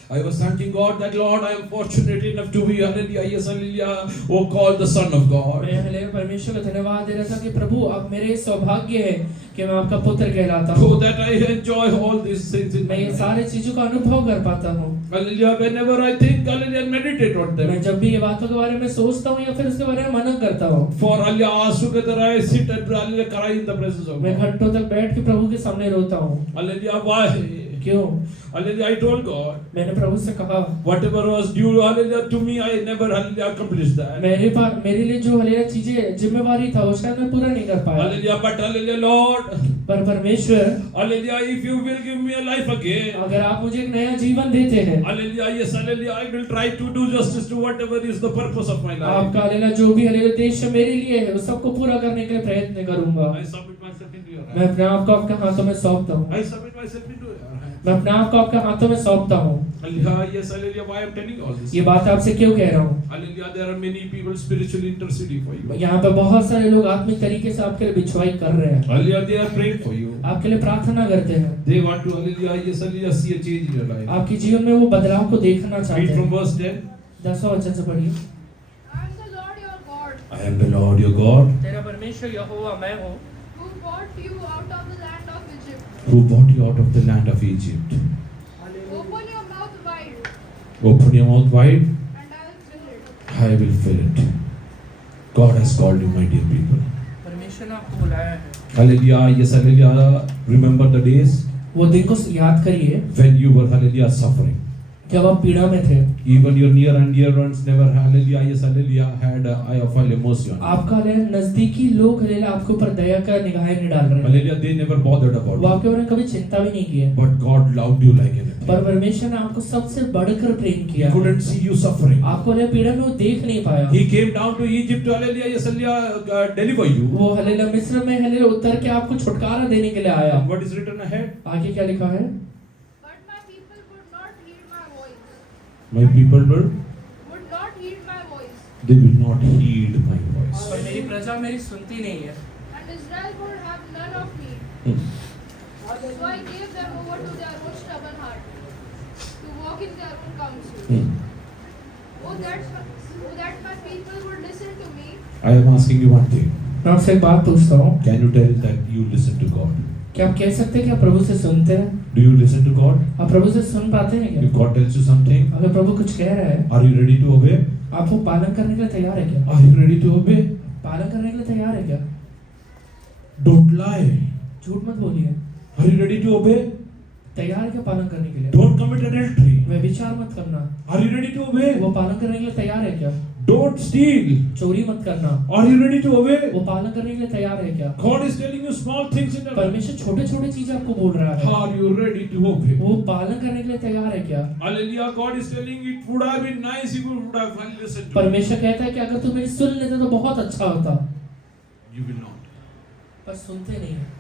I was thanking God that Lord, I am fortunate enough to be hallelujah, yes, hallelujah, oh, called the Son of God. मैं हले परमेश्वर को धन्यवाद दे रहा था कि प्रभु अब मेरे सौभाग्य है कि मैं आपका पुत्र कहलाता हूँ। So that I enjoy all these things in my मैं ये life. सारे चीजों का अनुभव कर पाता हूँ। Hallelujah, whenever I think, hallelujah, and meditate on मैं them. जब भी ये बातों के बारे में सोचता हूँ या फिर उसके बारे में मनन करता हूँ, For hallelujah, hours together I sit and hallelujah, cry in the presence of मैं God. घंटों तक बैठ के प्रभु के सामने रोता हूँ। Hallelujah, why? क्यों? Hallelujah, I told God, मैंने प्रभु से कहा, whatever was due, hallelujah, to me, I never, hallelujah, accomplished that. मेरे लिए जो हले चीजें जिम्मेवारी था उसका मैं पूरा नहीं कर पाया। Hallelujah, but hallelujah, Lord, पर परमेश्वर, hallelujah, if you will give me a life again, अगर आप मुझे एक नया जीवन देते हैं, hallelujah, yes, hallelujah, I will try to do justice to whatever is the purpose of my life. आपका लेना जो भी हले उद्देश्य मेरे लिए है उस सबको पूरा करने के लिए प्रयत्न करूंगा। I submit myself into your मैं hands. अपने आप को आपके हाथों में सौंपता हूँ। I submit myself into your hands. मैं अपने आप को आपके हाथों में सौंपता हूँ। Hallelujah. Yes, hallelujah. Why I'm telling all this? ये बात आपसे क्यों कह रहा हूँ? Hallelujah. There are many people spiritually interceding for you. यहाँ पे बहुत सारे लोग आत्मिक तरीके से आपके लिए बिछवाई कर रहे हैं, Hallelujah. They are praying for you. आपके लिए प्रार्थना करते हैं, They want to, hallelujah, yes, hallelujah, see a change in your life. आपके जीवन में वो बदलाव को देखना चाहते Read from हैं। verse 10. 10वां वचन से पढ़िए। I am the Lord your God, I am the Lord your God, तेरा परमेश्वर यहोवा मैं हूँ, who brought you out of the land of Egypt. who brought you out of the land of Egypt. Open your mouth wide, Open your mouth wide, and I will fill it. I will fill it. God has called you, my dear people. परमेश्वर ने आपको बुलाया है। Hallelujah, yes, hallelujah. Remember the days वो दिन को याद करिए when you were, hallelujah, suffering. जब आप पीड़ा में थे। Even your near and dear ones never, hallelujah, yes, hallelujah, had a eye of mercy on you. आपका नजदीकी लोग हलेला आपके ऊपर दया का निगाहें नहीं डाल रहे हैं, Hallelujah, they never bothered about वो you. आपके बारे में कभी चिंता भी नहीं की है, But God loved you like anything. पर परमेश्वर ने आपको सबसे बढ़कर प्रेम He किया। couldn't see you suffering. आपको हलेला पीड़ा में वो देख नहीं पाया। He came down to Egypt to, hallelujah, yes, hallelujah, deliver you. वो हलेला मिस्र में हलेला उतर के आपको छुटकारा देने के लिए आया। And what is written ahead? आगे क्या लिखा है? But my people would not heed my voice. My people Would not heed my voice. they will not heed my voice. पर मेरी प्रजा मेरी सुनती नहीं है। And Israel would have none of me. Hmm. So I gave them over to their own stubborn heart, to walk in their own counsel. Hmm. Oh, that my people would listen to me. I am asking you one thing. मैं आपसे एक बात पूछता हूँ, Can you tell that you listen to God? क्या आप कह सकते हैं कि आप प्रभु से सुनते हैं? Do you listen to God? आप प्रभु से सुन पाते हैं If क्या? God tells you something, अगर प्रभु कुछ कह रहा है, are you ready to obey? आप वो पालन करने के लिए तैयार है क्या? Are you ready to obey? पालन करने के लिए तैयार है क्या? Don't lie. झूठ मत बोलिए। Are you ready to obey? तैयार है क्या पालन करने के लिए? Don't commit adultery. व्यभिचार मत करना। Are you ready to obey? वो पालन करने के लिए तैयार है क्या? Don't steal. चोरी मत करना। Are you ready to obey? वो पालन करने के लिए तैयार है क्या? God is telling you small things in your life. परमेश्वर छोटे-छोटे चीजें आपको बोल रहा है। Are you ready to obey? वो पालन करने के लिए तैयार है क्या? Hallelujah. God is telling you it would have been nice if you would have listened to me. परमेश्वर कहता है कि अगर तू मेरी सुन लेते तो बहुत अच्छा होता, You will not. पर सुनते नहीं है।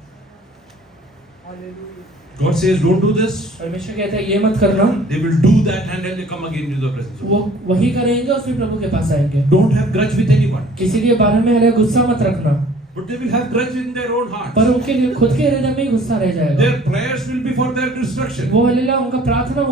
God says, don't do this. परमेश्वर कहता है ये मत करना। They will do that and then they come again into the presence of वो God. वही करेंगे और फिर प्रभु के पास आएंगे। Don't have grudge with anyone. किसी के बारे में हले गुस्सा मत रखना, But they will have grudge in their own hearts. पर उनके खुद के हृदय में ही गुस्सा रह जाएगा। Their prayers will be for their destruction. वो हलेला उनका प्रार्थना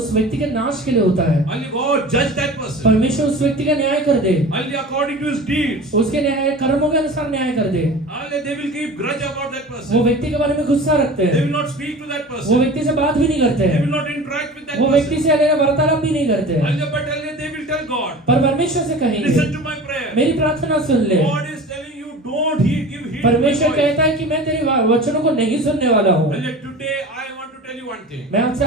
उस व्यक्ति के नाश के लिए होता है। Only God judge that person. परमेश्वर उस व्यक्ति का न्याय कर दे, Only according to his deeds. उसके न्याय कर्मों के अनुसार न्याय कर दे। Only they will keep grudge about that वो person. व्यक्ति के बारे में गुस्सा रखते They हैं, will not speak to that वो person. व्यक्ति से बात भी नहीं करते They हैं, will not interact with that वो व्यक्ति person. से हलेला वार्तालाप भी नहीं करते हैं। Only but only they will tell God, पर परमेश्वर से कहेंगे listen to my prayer. मेरी प्रार्थना सुन ले। God is telling you, don't give heed to my परमेश्वर voice. कहता है कि मैं तेरी वचनों को नहीं सुनने वाला हूँ। And yet today I want to tell you one thing. मैं आपसे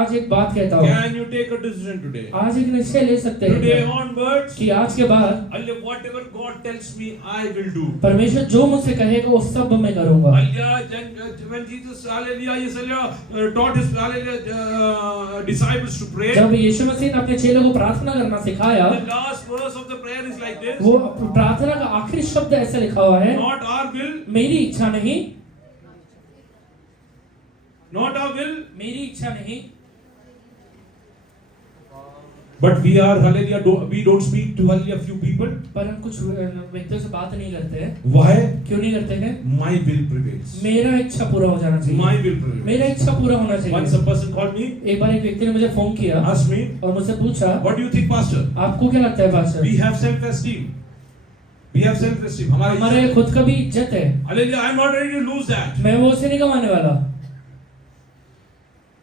आज एक बात कहता हूँ, Can you take a decision today? आज एक निश्चय ले सकते हैं Today क्या? onwards, कि आज के बाद Hallelujah, whatever God tells me, I will do. परमेश्वर जो मुझसे कहेगा वो सब मैं करूंगा। Hallelujah, then when Jesus, hallelujah, yes, hallelujah, taught his, hallelujah, disciples to pray, जब यीशु मसीह ने अपने चेलों को प्रार्थना करना सिखाया, the last verse of the prayer is like this. वो प्रार्थना का आखिरी शब्द ऐसे लिखा हुआ है, Not our will, मेरी इच्छा नहीं, not our will, मेरी इच्छा नहीं, but we are, hallelujah, we don't speak to, hallelujah, few people. पर हम कुछ व्यक्तियों से बात नहीं करते हैं। Why? क्यों नहीं करते हैं? My will prevails. मेरा इच्छा पूरा हो जाना चाहिए, My will prevails. मेरा इच्छा पूरा होना Once a चाहिए। person called me, एक बार एक व्यक्ति ने मुझे फोन किया asked me, और मुझसे पूछा, what do you think, Pastor? आपको क्या लगता है pastor? We have self-esteem. We have self-esteem. हमारे खुद का भी इज्जत है, Hallelujah, I'm not ready to lose that. मैं वो उसे नहीं कमाने वाला।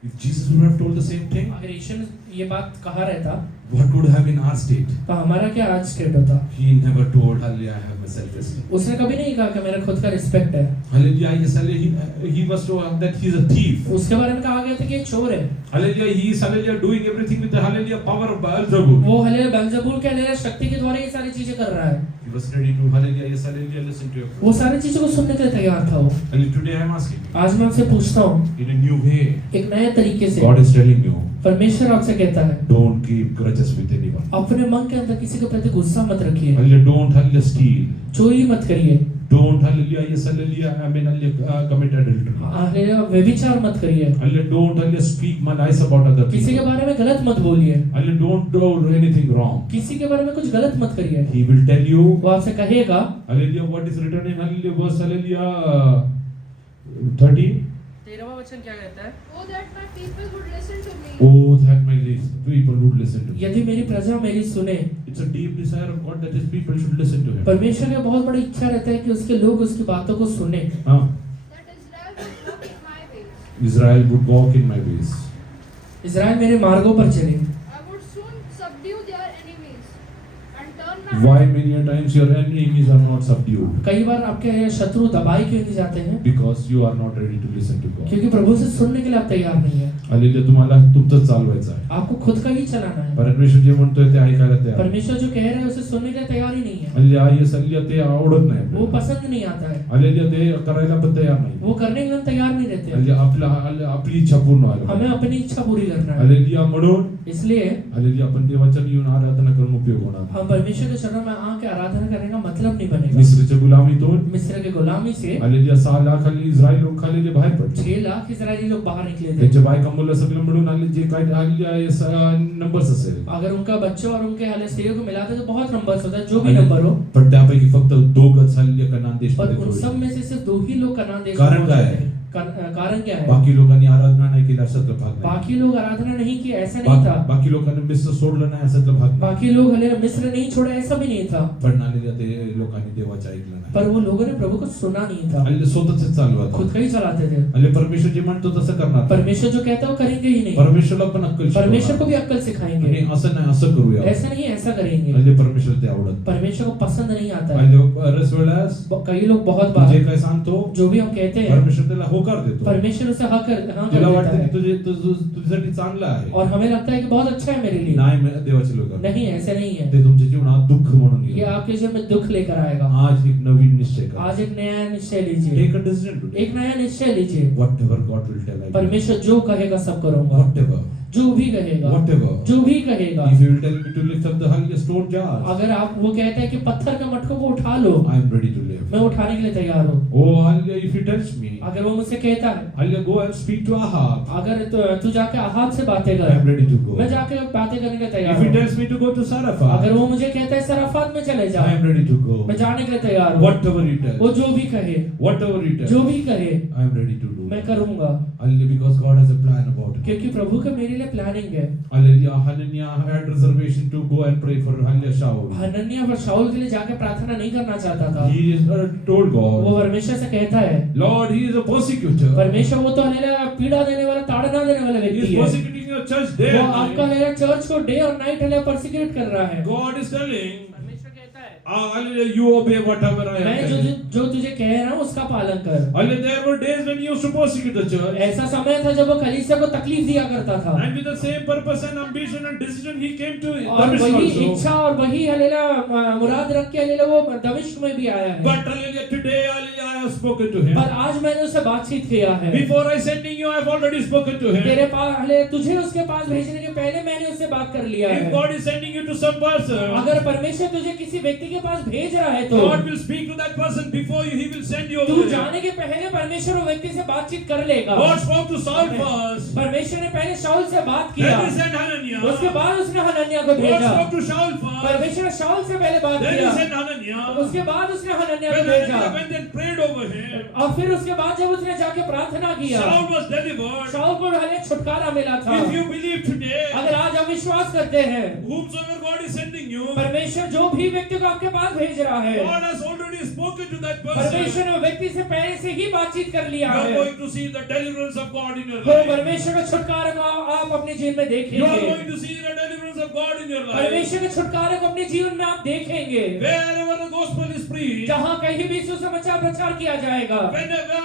If Jesus would have told the same thing, अगर यीशु ने ये बात कहा रहता what would have been our state? तो हमारा क्या आज स्टेट होता? He never told, hallelujah, I have my self-esteem. उसने कभी नहीं कहा कि मेरा खुद का रिस्पेक्ट है। Hallelujah, yes, hallelujah, he was told that he is a thief. उसके बारे में कहा गया था कि ये चोर है। Hallelujah, he is, hallelujah, doing everything with the, hallelujah, power of Beelzebub. वो हलेला बेल्जेबुल के हलेला शक्ति के द्वारा ये सारी चीजें कर रहा है। He was ready to, hallelujah, yes, hallelujah, listen to you. वो सारी चीजों को सुनने के लिए तैयार था वो। And today I am asking you, आज मैं आपसे पूछता हूँ in a new way, एक नए तरीके से, God is telling you, परमेश्वर आपसे कहता है don't keep grudges with anyone. अपने मन के अंदर किसी के प्रति गुस्सा मत रखिए, Hallelujah, don't, hallelujah, steal. चोरी मत करिए, Don't, hallelujah, yes, hallelujah, commit adultery. Hallelujah, व्यभिचार मत करिए, Hallelujah, don't, hallelujah, speak lies about other किसी के people. बारे में गलत मत बोलिए, Hallelujah, don't do anything wrong. किसी के बारे में कुछ गलत मत करिए। He will tell you, वो आपसे कहेगा, hallelujah, what is written in hallelujah verse hallelujah 13. 13वां वचन क्या कहता है? Oh, that my people would listen to me. Oh, that my people would listen to me. यदि मेरी प्रजा मेरी सुने, It's a deep desire of God that his people should listen to him. परमेश्वर की बहुत बड़ी इच्छा रहता है कि उसके लोग उसकी बातों को सुने। Huh? That Israel would walk in my ways. Israel would walk in my ways. Israel मेरे मार्गों पर चले। I would soon subdue their enemies and turn my Why many a times your enemies are not subdued? कई बार आपके शत्रु दबाए क्यों नहीं जाते हैं? Because you are not ready to listen to God. क्योंकि प्रभु से सुनने के लिए आप तैयार नहीं है। Hallelujah, तुम्हाला तुमचंच चालवायचं आहे. आपको खुद का ही चलाना है। परमेश्वर जे म्हणतोय ते ऐकायला तयार. परमेश्वर जो कह रहे हैं उसे सुनने के लिए तैयार ही नहीं है। हल्ल्या ये सल्ल्या ते आवडत नाही. वो पसंद नहीं आता है, हल्ल्या ते करायला पण तयार नाही. वो करने के लिए हम तैयार नहीं रहते। हल्ल्या आपली इच्छा पूर्ण व्हायला. हमें अपनी इच्छा पूरी करना है। हल्ल्या म्हणून इसलिए हल्ल्या आपण देवाच्या येऊन आराधना करून उपयोग होणार. हम परमेश्वर के चरणों में आके आराधना करने का मतलब नहीं बनेगा। मिस्रच्या गुलामीतून मिस्र के गुलामी से हल्ल्या 6 लाख हल्ली इस्रायल लोक खाली बाहेर पडले. 6 लाख इजरायली लोग बाहर निकले थे। त्यांच्या बायका मुलं सगळं मिळून आले जे काय हल्ल्या नंबर्स असेल. अगर उनका बच्चों और उनके हाले स्त्रियों को मिलाते तो बहुत नंबर्स होता है, जो भी नंबर हो। पण त्यापैकी फक्त 2च हल्ल्या कनान देश पर मध्ये उन सब होते. में से सिर्फ 2 ही लोग कनान देश कारण में काय पहुंचे है? थे। कारण क्या है? बाकी लोकांनी आराधना नाही केली अशातला भाग नाही. बाकी लोग आराधना नहीं की, ऐसा नहीं था। बाकी लोकांनी मिस्र सोडलं नाही अशातला भाग नाही. बाकी लोग हले मिस्र नहीं छोड़ा, ऐसा भी नहीं था। पण आलेल्या ते लोकांनी देवाचं ऐकलं नाही. पर वो लोगों ने प्रभु को सुना नहीं था, हल्ली स्वतःच चालवत. खुद का ही चलाते थे। हल्ली परमेश्वर जे म्हणतो तसं करणार. परमेश्वर जो कहता है वो करेंगे ही नहीं। परमेश्वरला पण अक्कल परमेश्वर को भी अक्कल सिखाएंगे, आणि असं नाही असं करूया. ऐसा नहीं ऐसा करेंगे। हल्ली परमेश्वर ते आवडत. परमेश्वर को पसंद नहीं आता है। हल्ली बऱ्याच वेळेस कई लोग बहुत बार जे काय सांगतो जो भी हम कहते हैं परमेश्वर त्याला होकार देतो. परमेश्वर उसे हाँ कर तुला देता वाटतं है, की तुझ्यासाठी चांगलं आहे. और हमें लगता है कि बहुत अच्छा है मेरे लिए। नाही देवाचे लोक नहीं, ऐसे नहीं है। ते तुमच्या जीवनात दुःख म्हणून ये येईल. आपके जीवन में दुख लेकर आएगा। आज एक नवीन निश्चय कर. आज एक नया निश्चय लीजिए, टेक अ डिसिजन टुडे. एक नया निश्चय लीजिए। Whatever God will tell, I will. परमेश्वर जो कहेगा सब करूंगा, Whatever. जो भी कहेगा, Whatever. जो भी कहेगा। If you will tell me to lift up the hungry stone jars, अगर आप वो कहते हैं कि पत्थर के मटकों को उठा लो, I am ready to live. मैं उठाने के लिए तैयार हूँ। Oh, hallelujah, if he tells me, अगर वो मुझसे कहता है, hallelujah, go and speak to Ahab, अगर तू जाके आहाब से बातें I am कर, ready to go. मैं जाके बातें करने के लिए तैयार If he हूँ। tells me to go to Sarafat, अगर वो मुझे कहता है सराफात में चले I जा, am ready to go. मैं जाने के लिए तैयार हूँ। Whatever he वो tells, जो भी कहे, whatever he tells, जो भी कहे, I am ready to do. मैं करूंगा, Hallelujah, because God has a plan about it. क्योंकि प्रभु का मेरे लिए प्लानिंग है। Hallelujah, Hananiah had reservation to go and pray for hallelujah Shaul. हनन्याह पर शाऊल के लिए जाके प्रार्थना नहीं करना चाहता था। He is told वो God, परमेश्वर से कहता है, Lord, he is a persecutor. परमेश्वर वो तो हलेला पीड़ा देने वाला, ताड़ना देने वाला He is व्यक्ति है। persecuting your church day वो and आपका night. हलेला चर्च को डे और नाइट हलेला परसिक्यूट कर रहा है। God is telling, परमेश्वर कहता है, hallelujah, you obey whatever I am मैं telling. जो तुझे कह रहा हूँ उसका पालन कर। Hallelujah, there were days when he used to persecute the church. ऐसा समय था जब वो कलीसिया को तकलीफ दिया करता था, And with the same purpose and ambition and decision, he came to और Damascus वही also. इच्छा और वही हलेला मुराद रख के हलेला वो दमिश्क में भी आया है। But hallelujah, today hallelujah, I have spoken to him. पर आज मैंने उससे बातचीत किया है। Before I sending you, I have already spoken to him. तेरे पास हले तुझे उसके पास भेजने के पहले मैंने उससे बात कर लिया If है। God is sending you to some person, अगर परमेश्वर तुझे किसी व्यक्ति के पास भेज रहा है तो God will speak to that person before you. He will send you तू over there. जाने के पहले परमेश्वर वो व्यक्ति से बातचीत कर लेगा। God spoke to Saul first. परमेश्वर ने पहले शाऊल से बात Then किया, he sent Hananiah. उसके बाद उसने हनन्याह को God भेजा। spoke to Saul first. परमेश्वर ने शाऊल से पहले बात Then किया, he sent Hananiah. उसके बाद उसने हनन्याह को When भेजा, Hananiah went and prayed over him, और फिर उसके बाद जब उसने जाके प्रार्थना किया, Saul was delivered. शाऊल को हले छुटकारा मिला था। If you believe today, अगर आज आप विश्वास करते हैं, whomsoever God is sending you, परमेश्वर जो भी व्यक्ति को आपके पास भेज रहा है, God has already spoken to that person. परमेश्वर ने व्यक्ति से पहले से ही बातचीत कर लिया You are है। going to see the deliverance of God in your वो life. परमेश्वर का छुटकारा को आप अपने जीवन में You are देखेंगे। going to see the deliverance of God in your life. परमेश्वर के छुटकारे को अपने जीवन में आप देखेंगे। Wherever the gospel is preached, जहाँ कहीं भी सुसमाचार प्रचार किया जाएगा, whenever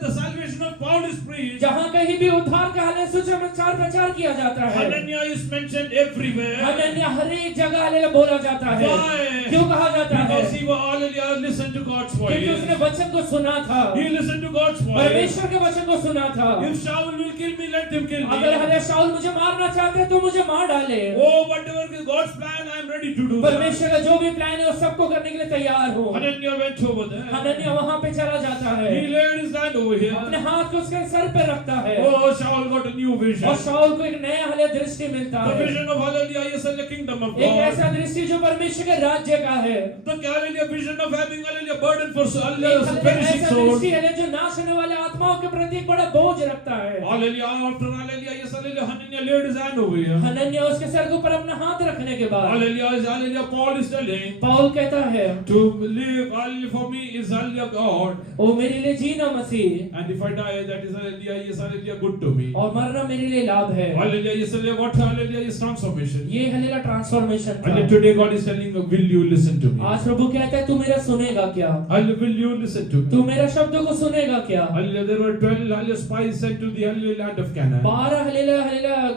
the salvation of Paul is preached, जहाँ कहीं भी उद्धार का हाले सुसमाचार प्रचार किया जाता है, Hananiah is mentioned everywhere. हनन्याह हर एक जगह हाले बोला जाता है। Why? क्यों कहा जाता है? Because he hallelujah listened to God's क्योंकि voice. उसने वचन को सुना था, He listened to God's voice. परमेश्वर के वचन को सुना था। If Shaul will kill me, let him kill अगर me. हले शाऊल मुझे मारना चाहते हैं तो मुझे मार डाले। Oh, whatever is God's plan, I am ready to do that. परमेश्वर का जो भी प्लान है उस सबको करने के लिए तैयार हूँ। Hananiah went over there. हनन्याह वहाँ पे चला जाता है, He laid his hand over here. अपने हाथ को उसके सर पे रखता है, Oh, Shaul got a new vision. और शाऊल को एक नया हले दृष्टि मिलता The है, vision of hallelujah is the kingdom of एक God. ऐसा दृष्टि जो परमेश्वर के राज्य का है, The hallelujah vision of having hallelujah burden for एक hallelujah perishing ऐसा souls. दृष्टि है जो नाश होने वाले आत्माओं के प्रति एक बड़ा बोझ रखता है। Hallelujah, after hallelujah, yes, hallelujah, Hananiah laid his hand over here. हनन्याह उसके सर के ऊपर अपना हाथ रखने के बाद Hallelujah, Paul is telling, Paul कहता है, to live, hallelujah, for me is hallelujah God. ओ मेरे लिए जीना मसीह And if I die, that is hallelujah, yes, hallelujah, good to me. और मरना मेरे लिए लाभ है। Hallelujah, yes, hallelujah, what hallelujah is transformation. ये हलेला ट्रांसफॉर्मेशन था। And today God is telling, will you listen to me? आज प्रभु कहता है तू मेरा सुनेगा क्या? Hallelujah, will you listen to तू me? मेरा शब्दों को सुनेगा क्या? Hallelujah, there were 12 hallelujah spies sent to the hallelujah land of Canaan. 12 हलेला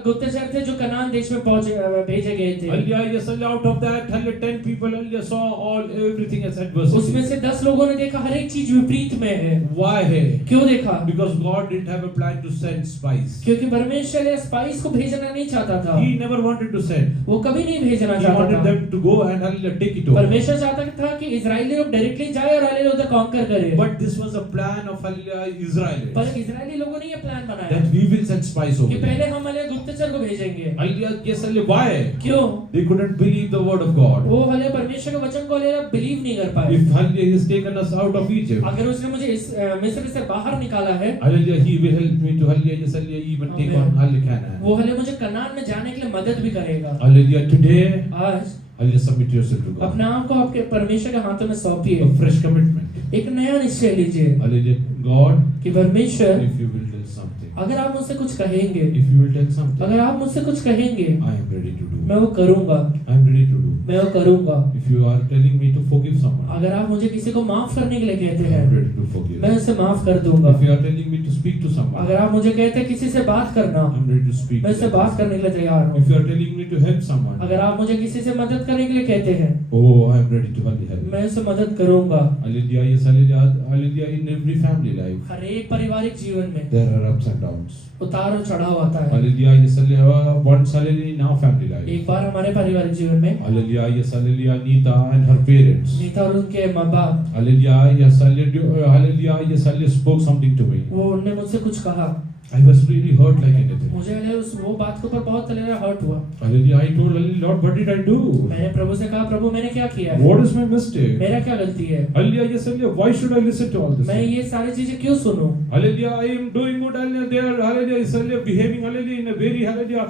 गुप्तचर थे जो कनान देश में भेजे गए थे। Hallelujah, yes, hallelujah, out of that, hallelujah, 10 people, hallelujah, saw all everything as adversity. उसमें से 10 लोगों ने देखा हर एक चीज विपरीत में है। Why? क्यों देखा? Because God didn't have a plan to send spies. क्योंकि परमेश्वर ने स्पाइस को भेजना नहीं चाहता था। He never wanted to send. वो कभी नहीं भेजना He चाहता wanted था। them to go and hallelujah, take it over. परमेश्वर चाहता था कि इजरायली लोग डायरेक्टली जाए और हलेला उधर कॉन्कर करे। But this was a plan of hallelujah Israelites. पर इजरायली लोगों ने ये प्लान बनाया That we will send spies over कि there. पहले हम हले गुप्तचर को भेजेंगे। Hallelujah, yes, hallelujah, why? क्यों? They couldn't believe the word of God. वो हले परमेश्वर के वचन को हले बिलीव नहीं कर पाए। If hallelujah, He has taken us out of Egypt, अगर उसने मुझे इस मिस्र से बाहर निकाला है, hallelujah, He will help me to hallelujah, yes, hallelujah, even take Amen. on hallelujah Canaan. वो हले मुझे कनान में जाने के लिए मदद भी करेगा। Hallelujah, today, आज hallelujah, submit yourself to God. अपने आप को आपके परमेश्वर के हाथों में सौंपिए। A fresh commitment. एक नया निश्चय लीजिए Hallelujah, God, कि परमेश्वर if you will tell something, अगर आप मुझसे कुछ कहेंगे, if you will tell something, अगर आप मुझसे कुछ कहेंगे, I am ready to do. मैं वो करूंगा, I am ready to do. मैं वो करूंगा। If you are telling me to forgive someone, अगर आप मुझे किसी को माफ करने के लिए कहते I am हैं, ready to forgive. मैं उसे माफ कर दूंगा। If you are telling me to speak to someone, अगर आप मुझे कहते हैं किसी से बात करना, I am ready to speak. मैं उससे बात करने के लिए तैयार हूँ। If you are telling me to help someone, अगर आप मुझे किसी से मदद करने के लिए कहते हैं, oh, I am ready to help. मैं उसे मदद करूंगा। Hallelujah, yes, hallelujah, hallelujah. In every family life, हर एक पारिवारिक जीवन में there are ups and downs. उतार और चढ़ाव आता है। Hallelujah, yes, hallelujah. Once, hallelujah, in our family life. एक बार हमारे पारिवारिक जीवन में Hallelujah, yes, hallelujah. Nita and her parents. Nita और उनके माँ बाप, Hallelujah, yes, hallelujah, hallelujah, yes, hallelujah. Spoke something to me. वो उनने मुझसे कुछ कहा, I was really hurt like anything. मुझे हले उस वो बात के ऊपर बहुत हले हर्ट हुआ। Hallelujah, I told hallelujah, Lord, what did I do? मैंने प्रभु से कहा, प्रभु मैंने क्या किया है? What is my mistake? मेरा क्या गलती है? Hallelujah, yes, hallelujah. Why should I listen to all this? मैं ये सारी चीजें क्यों सुनूं? Hallelujah, I am doing good. Hallelujah, they are hallelujah, yes, hallelujah, behaving hallelujah in a very hallelujah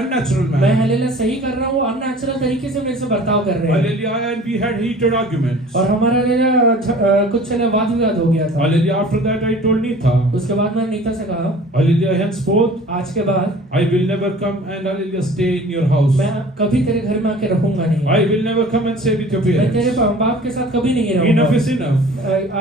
unnatural मैं manner. हलेला सही कर रहा हूँ, अननेचुरल तरीके से मेरे से बर्ताव कर रहे हैं। Hallelujah, and we had heated arguments. और हमारा हलेला कुछ हले वाद विवाद हो गया था। Hallelujah, after that I told Nita, उसके बाद मैंने नीता से कहा, hallelujah, henceforth आज के बाद I will never come and hallelujah stay in your house. मैं कभी तेरे घर में आके रहूंगा नहीं। I will never come and stay with your मैं तेरे parents. बाप के साथ कभी नहीं Enough रहूंगा। is enough.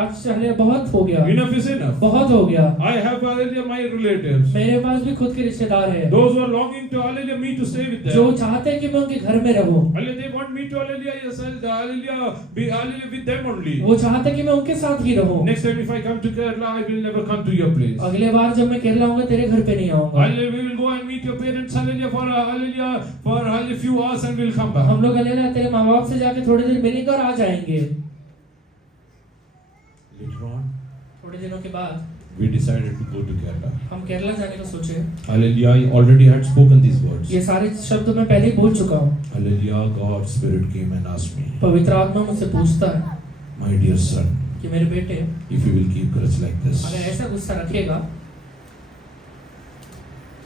आज हले बहुत हो गया, Enough is enough. बहुत हो गया। I have hallelujah my relatives. मेरे पास भी खुद के रिश्तेदार हैं Those who are longing to hallelujah me to stay with जो them. चाहते हैं कि मैं उनके घर में रहूं। Hallelujah, they want me to hallelujah yes, hallelujah be hallelujah with them only. वो चाहते हैं कि मैं उनके साथ ही रहूं। Next time if I come to Kerala, I will never come to your place. अगले बार जब मैं केरला आऊंगा तेरे घर पे नहीं आऊंगा। Hallelujah, we will go and meet your parents hallelujah for hallelujah few hours and we'll come back. हम लोग हलेला तेरे माँ बाप से जाके थोड़ी देर मिलेंगे और आ जाएंगे। Later on, थोड़े दिनों के बाद we decided to go to Kerala. हम केरला जाने का सोचे। Hallelujah, I already had spoken these words. ये सारे शब्द मैं पहले ही बोल चुका हूँ। Hallelujah, God's Spirit came and asked me, पवित्र आत्मा मुझसे पूछता है my dear son, कि मेरे बेटे if you will keep courage like this, अगर ऐसा गुस्सा रखेगा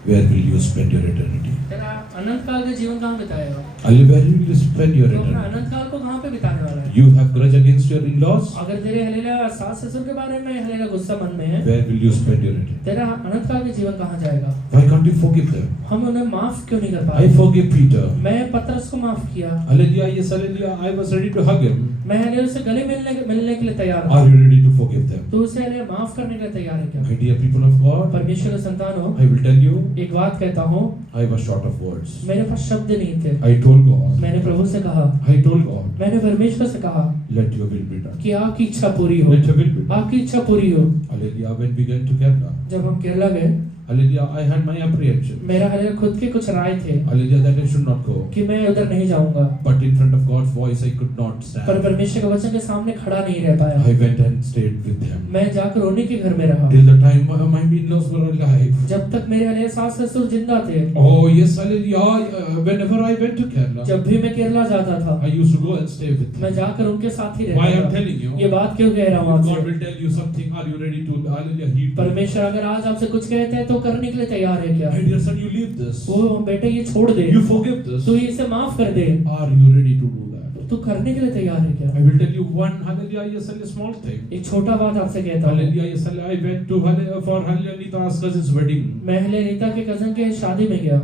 where will you spend your eternity? तेरा अनंत काल का जीवन कहाँ बिताएगा? Hallelujah, where will you spend your तो अपना eternity? अनंत काल को कहाँ पे बिताने वाला है? You have grudge against your in-laws? अगर तेरे हलेला सास ससुर के बारे में हलेला गुस्सा मन में है, Where will you spend your eternity? तेरा अनंत काल का जीवन कहाँ जाएगा? Why can't you forgive them? हम उन्हें माफ क्यों नहीं कर I पाए? forgave Peter. मैं पतरस को माफ किया, Hallelujah, yes, hallelujah. I was ready to hug him. मैं हले उससे गले मिलने के लिए तैयार हूँ। Are you ready to forgive them? तो उसे हले माफ करने के लिए तैयार है क्या? My dear people of God, परमेश्वर के संतान हो, I will tell you, एक बात कहता हूँ, I was short of words. मेरे पास शब्द नहीं थे। I told God, मैंने प्रभु से कहा, I told God, मैंने परमेश्वर से कहा let your will be done. कि आपकी इच्छा पूरी हो, Let your will be done. आपकी इच्छा पूरी हो। Hallelujah. When we went to Kerala, जब हम केरला गए, hallelujah, I had my apprehension. मेरा हले खुद के कुछ राय थे Hallelujah, that I should not go. कि मैं उधर नहीं जाऊंगा, But in front of God's voice, I could not पर stand. परमेश्वर के वचन के सामने खड़ा नहीं रह पाया। I went and stayed with them. मैं जाकर उन्हीं के घर में रहा Till the time my in-laws were alive. जब तक मेरे हले सास ससुर जिंदा थे। Oh yes, hallelujah. Whenever I went to Kerala, जब भी मैं केरला जाता था, I used to go and stay with मैं them. जाकर उनके साथ ही Why रहता I'm था। telling you? ये बात क्यों कह रहा हूँ God आपसे? will tell you something. Are you ready to, hallelujah, heed to it? परमेश्वर अगर आज आपसे कुछ कहते हैं तो करने के लिए तैयार है क्या? My dear son, you leave this. वो बेटे ये छोड़ दे, You forgive this. तू इसे माफ कर दे, Are you ready to do that? तू करने के लिए तैयार है क्या? I will tell you one, hallelujah, yes, a small thing. एक छोटा बात आपसे कहता हूँ। Hallelujah, yes, I went to hallelujah for hallelujah Nita's cousin's wedding. मैं हले रीता के कजन के शादी में गया,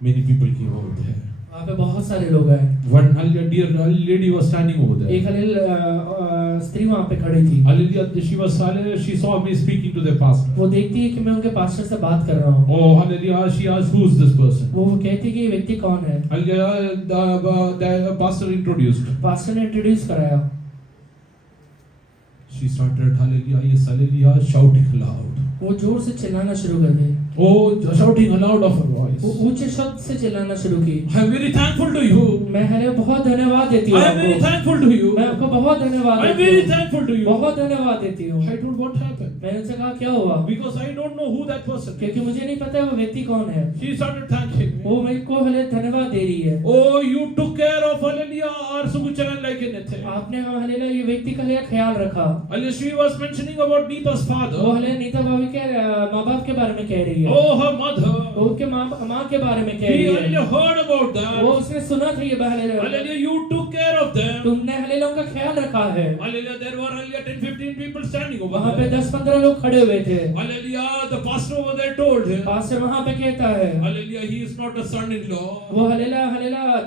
Many people came over there. वहाँ पे बहुत सारे लोग आए। One hallelujah dear lady was standing over there. एक हले स्त्री वहाँ पे खड़ी थी। Hallelujah, she was hallelujah, she saw me speaking to the pastor. वो देखती है कि मैं उनके पास्टर से बात कर रहा हूँ। Oh hallelujah, she asked who's this person. वो कहती है कि ये व्यक्ति कौन है? Hallelujah, the pastor introduced. Pastor ने इंट्रोड्यूस कराया। She started hallelujah, yes, hallelujah, shouting loud. वो जोर से चिल्लाना शुरू कर दी। Oh, shouting aloud of her वो voice. ऊंचे शब्द से चिल्लाना शुरू की। I'm very thankful to you. मैं हले बहुत धन्यवाद देती हूँ I'm very आपको। thankful to you. मैं आपको बहुत धन्यवाद I'm देती very हूँ। thankful to you. बहुत धन्यवाद देती हूँ। I told what happened. मैंने उनसे कहा क्या हुआ? Because I don't know who that person is. क्योंकि मुझे नहीं पता वो व्यक्ति कौन है। She started thanking me. वो मेरे को हले धन्यवाद दे रही है। Oh, you took care of hallelujah our Sugucharan like anything. आपने हम हले ये व्यक्ति का लिए ख्याल रखा। Hallelujah, she was mentioning about Nita's वो father. हले नीता भाभी के माँ बाप के बारे में कह रही है। Oh, her mother. वो उनके माँ के बारे में कह He रही है। hallelujah heard about वो that. उसने सुना था ये हले Hallelujah, you took care of them. तुमने हले लोगों का ख्याल रखा है। Hallelujah, there were hallelujah 10-15 people standing over वहाँ पे there. 10-15 लोग खड़े हुए थे। Hallelujah, the pastor over there told him. Pastor वहाँ पे कहता है Hallelujah, he is not a son-in-law. वो हलेला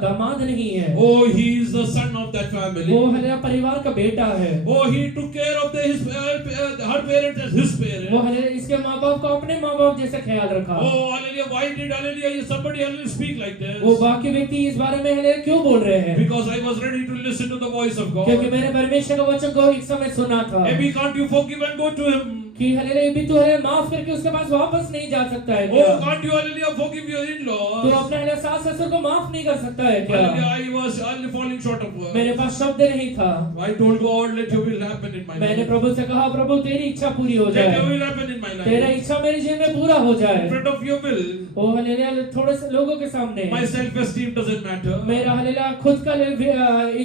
दामाद नहीं है। Oh, he is the son of that family. वो हलेला परिवार का बेटा है। Oh, he took care of her parents as his वो parents. हलेला इसके माँ बाप को अपने माँ बाप जैसा ख्याल रखा। Oh, hallelujah, why did hallelujah somebody hallelujah speak like this? वो बाकी व्यक्ति इस बारे में हलेला क्यों बोल रहे हैं? Because I was ready to listen to the voice of क्योंकि God. मैंने परमेश्वर का वचन को एक समय सुना था Maybe can't you forgive and go to him? कि हलेला ये भी तो हलेला माफ करके उसके पास वापस नहीं जा सकता है क्या? Oh, can't you hallelujah forgive your तो in-laws? अपने हलेला सास ससुर को माफ नहीं कर सकता है क्या? Hallelujah, I was hallelujah falling short of words. मेरे पास शब्द नहीं था। I told God, let your will happen in my मैंने life. प्रभु से कहा प्रभु तेरी इच्छा पूरी हो Let your जाए। will happen in my तेरा life. इच्छा मेरे जीवन में पूरा हो In जाए। front of your will, ओ हलेला थोड़े से लोगों के सामने my self-esteem doesn't matter. मेरा हलेला खुद का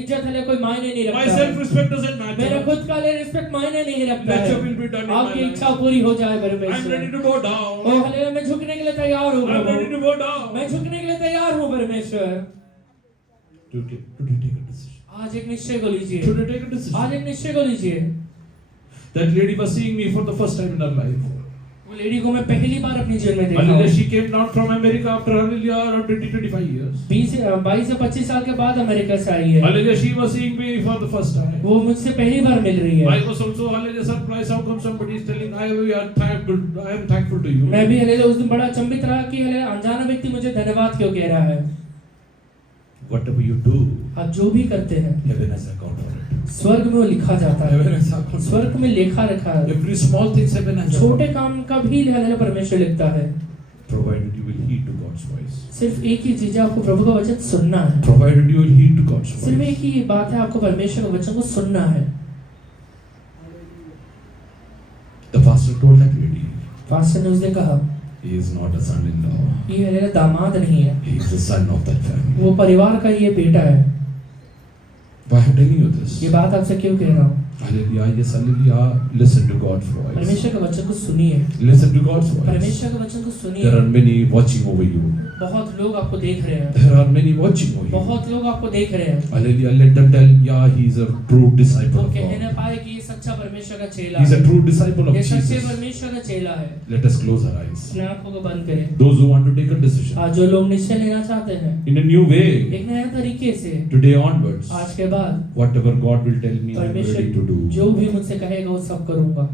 इज्जत हले कोई मायने नहीं My रखता है। self-respect doesn't मेरा matter. खुद का रिस्पेक्ट मायने नहीं रखता Let है। your will be done in my आपकी life. इच्छा पूरी हो जाए I'm परमेश्वर। ready to go O down. हलेला मैं झुकने के लिए तैयार हूँ I'm ready Prabhu. to go down. मैं झुकने के लिए तैयार हूँ परमेश्वर। Today take a decision. आज एक निश्चय को लीजिए। Today take a आज decision. एक निश्चय को लीजिए। That lady was seeing me for the first time in her life. वो लेडी को मैं पहली बार अपने जीवन में देखा Hallelujah, हूँ। she came down from America after hallelujah around 20-25 years. 22 से 25 साल के बाद अमेरिका से आई है। Hallelujah, she was seeing me for the first time. वो मुझसे पहली बार मिल रही है। I was also hallelujah surprised. How come somebody is telling I am thankful to you? मैं भी हलेला उस दिन बड़ा अचंभित रहा कि हलेला अनजाना व्यक्ति मुझे धन्यवाद क्यों कह रहा है। Whatever you do, आप जो भी करते हैं heaven has account for it. स्वर्ग में वो लिखा जाता है। Heaven has account for स्वर्ग में लेखा रखा है। it. Every small thing heaven has account. छोटे काम का भी हलेला परमेश्वर लिखता है। Provided you will heed to God's voice. सिर्फ एक ही चीज है, आपको प्रभु का वचन सुनना है। Provided you will heed to God's सिर्फ voice. एक ही बात है, आपको परमेश्वर के वचन को सुनना है। The pastor told that lady, pastor ने उसने कहा he is not a son-in-law. ये हलेला दामाद नहीं है, He is the son of that family. वो परिवार का ये बेटा है। Why am I telling you this? ये बात आपसे क्यों कह रहा हूँ? Hallelujah, yes, hallelujah. Listen to God's voice. परमेश्वर के वचन को सुनिए। Listen to God's voice. परमेश्वर के वचन को There सुनिए। are many watching over you. बहुत लोग आपको देख रहे हैं। There are many watching over you. बहुत लोग आपको देख रहे हैं। Hallelujah. Let them tell, yeah, he is a true disciple वो of कह God. न पाए कि ये सच्चा परमेश्वर का चेला He is a है। true disciple of ये सच्चे Jesus. परमेश्वर का चेला है। Let us close our eyes. अपने आंखों को बंद करें। Those who want to take a decision आज जो लोग निश्चय लेना चाहते हैं in a new way, एक नया तरीके से today onwards, आज के बाद बाद whatever God will tell me, I'm परमेश्वर ready to do. जो भी मुझसे कहेगा वो सब करूंगा।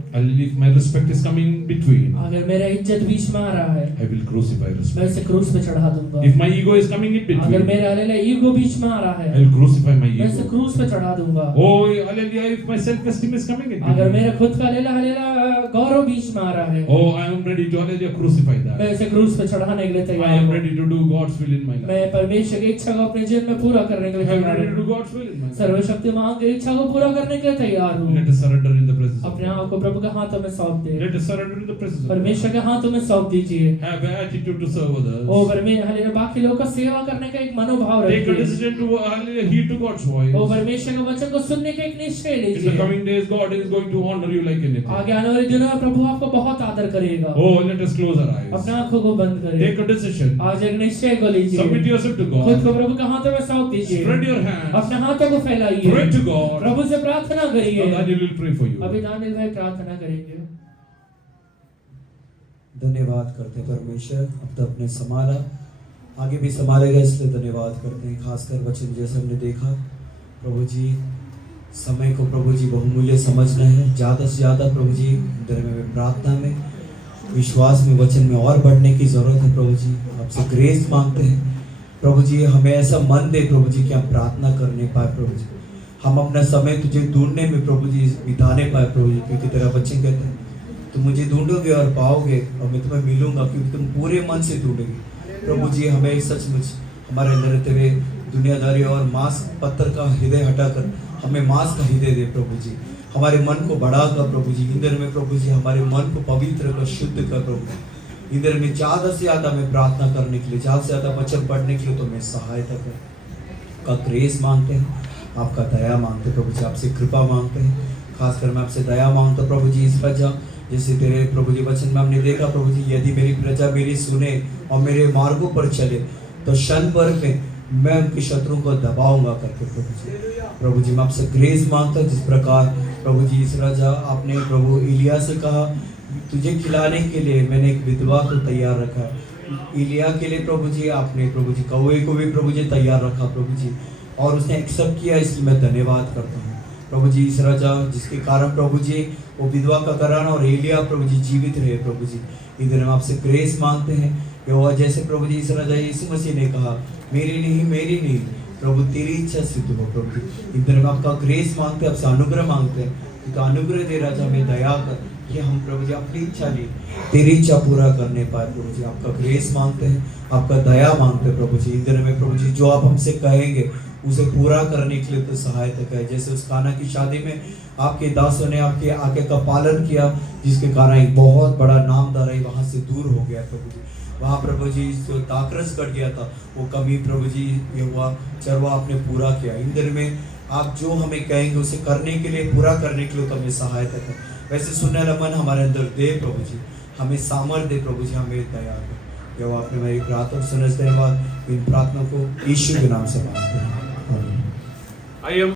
If my respect is coming in between, अगर मेरा इज्जत बीच में आ रहा है I will crucify respect. मैं उसे क्रूस पे चढ़ा दूंगा। If my ego is coming in अगर between, मेरा हालेलुया ईगो बीच में आ रहा I है will crucify my मैं उसे ego. क्रूस पे चढ़ा दूंगा। Oh, hallelujah, if my self-esteem is coming in अगर between, मेरा खुद का हालेलुया गौरव बीच में आ रहा है oh, I am ready to hallelujah crucify मैं that. उसे क्रूस पे चढ़ाने के लिए I तैयार am हूँ। ready to do God's will in my life. मैं परमेश्वर की इच्छा को अपने जीवन में पूरा करने के I लिए am तैयार ready to हूँ। do God's will in my life. सर्वशक्तिमान की इच्छा को पूरा करने के लिए तैयार हूँ। Let us surrender in the presence of अपने God. आप को प्रभु के हाथों में सौंप दे। Let us surrender in the presence of God. परमेश्वर के हाथों में सौंप दीजिए। Have an attitude to serve others. ओ परमेश्वर हालेलुया बाकी लोगों का सेवा करने का एक मनोभाव Take a रखिए। decision to hallelujah heed to God's voice. ओ परमेश्वर के वचन को सुनने का एक निश्चय In the लीजिए। coming days, God is going to honor you like anything. आगे आने वाले दिनों में प्रभु आपको बहुत आदर करेगा। Oh, let us close our eyes. अपने आंखों को बंद करें। Take a decision. आज एक निश्चय को लीजिए। Submit yourself to खुद God. को प्रभु के हाथों में सौंप दीजिए। Spread your hands. अपने हाथों को फैलाइए। Pray to God. प्रभु से प्रार्थना करिए। And Daniel will pray for you. अभी दानियल भाई प्रार्थना करेंगे। धन्यवाद करते हैं परमेश्वर, अब तो अपने संभाला, आगे भी संभालेगा, इसलिए धन्यवाद करते हैं। खासकर वचन जैसे हमने देखा प्रभु जी, समय को प्रभु जी बहुमूल्य समझना है, ज़्यादा से ज़्यादा प्रभु जी अंदर में प्रार्थना में, विश्वास में, वचन में और बढ़ने की ज़रूरत है। प्रभु जी आपसे ग्रेस मांगते हैं प्रभु जी, हमें ऐसा मन दे प्रभु जी कि हम प्रार्थना करने पाए प्रभु जी, हम अपना समय तुझे ढूंढने में प्रभु जी बिताने पाए प्रभु जी, क्योंकि तेरा वचन कहते हैं तुम मुझे ढूंढोगे और पाओगे और मैं तुम्हें मिलूंगा, क्योंकि तुम पूरे मन से ढूंढोगे। प्रभु जी हमें सचमुच हमारे अंदर रहते हुए दुनियादारी और मांस पत्थर का हृदय हटाकर हमें मांस का हृदय दे प्रभु जी, हमारे मन को बढ़ाकर प्रभु जी, इंद्र में प्रभु जी हमारे मन को पवित्र कर, शुद्ध कर प्रभु, इंद्र में ज़्यादा से ज़्यादा में प्रार्थना करने के लिए, ज़्यादा से ज़्यादा वचन पढ़ने के लिए तो मैं सहायता कर का ग्रेस मांगते हैं, आपका दया मांगते हैं प्रभु जी, आपसे कृपा मांगते हैं। खासकर मैं आपसे दया मांगता हूँ प्रभु जी, इस प्रजा जैसे तेरे प्रभु जी वचन में हमने देखा प्रभु जी, यदि मेरी प्रजा मेरी सुने और मेरे मार्गों पर चले तो क्षण भर में मैं उनके शत्रुओं को दबाऊंगा करके प्रभु जी मैं आपसे ग्रेस मांगता हूँ। जिस प्रकार प्रभु जी इस राजा आपने प्रभु इलिया से कहा तुझे खिलाने के लिए मैंने एक विधवा को तैयार रखा है, इलिया के लिए प्रभु जी आपने प्रभु जी कौवे को भी प्रभु जी तैयार रखा प्रभु जी, और उसने एक्सेप्ट किया, इसलिए मैं धन्यवाद करता हूँ प्रभु जी इस राजा, जिसके कारण प्रभु जी वो विधवा का कराना और एलिया प्रभु जी जीवित रहे प्रभु जी। इधर हम आपसे ग्रेस मांगते हैं, यहोवा जैसे प्रभु जी इस राजा यीशु मसीह ने कहा मेरी नहीं प्रभु तेरी इच्छा सिद्ध हो प्रभु जी। इधर हम आपका ग्रेस मांगते हैं, आपसे अनुग्रह मांगते हैं, तो अनुग्रह दे राजा हमें दया कर कि हम प्रभु जी अपनी इच्छा नहीं तेरी इच्छा पूरा करने पाए प्रभु जी। आपका ग्रेस मांगते हैं, आपका दया मांगते हैं प्रभु जी। इधर में प्रभु जी जो आप हमसे कहेंगे उसे पूरा करने के लिए तो सहायता करें। जैसे उस काना की शादी में आपके दासों ने आपके आज्ञा का पालन किया, जिसके कारण एक बहुत बड़ा नामदार वहाँ से दूर हो गया प्रभु जी। वहाँ प्रभु जी जो दाखरस कट गया था वो कमी प्रभु जी ये हुआ चरवा आपने पूरा किया। इंद्र में आप जो हमें कहेंगे उसे करने के लिए, पूरा करने के लिए तो हमें सहायता करें। वैसे सुनने वाला मन हमारे अंदर दे प्रभु जी, हमें सामर्थ्य दे प्रभु जी, हमें दया कर। जो आपने मेरी प्रार्थना सुनने के बाद इन प्रार्थना को यीशु के नाम से मांगते हैं। I am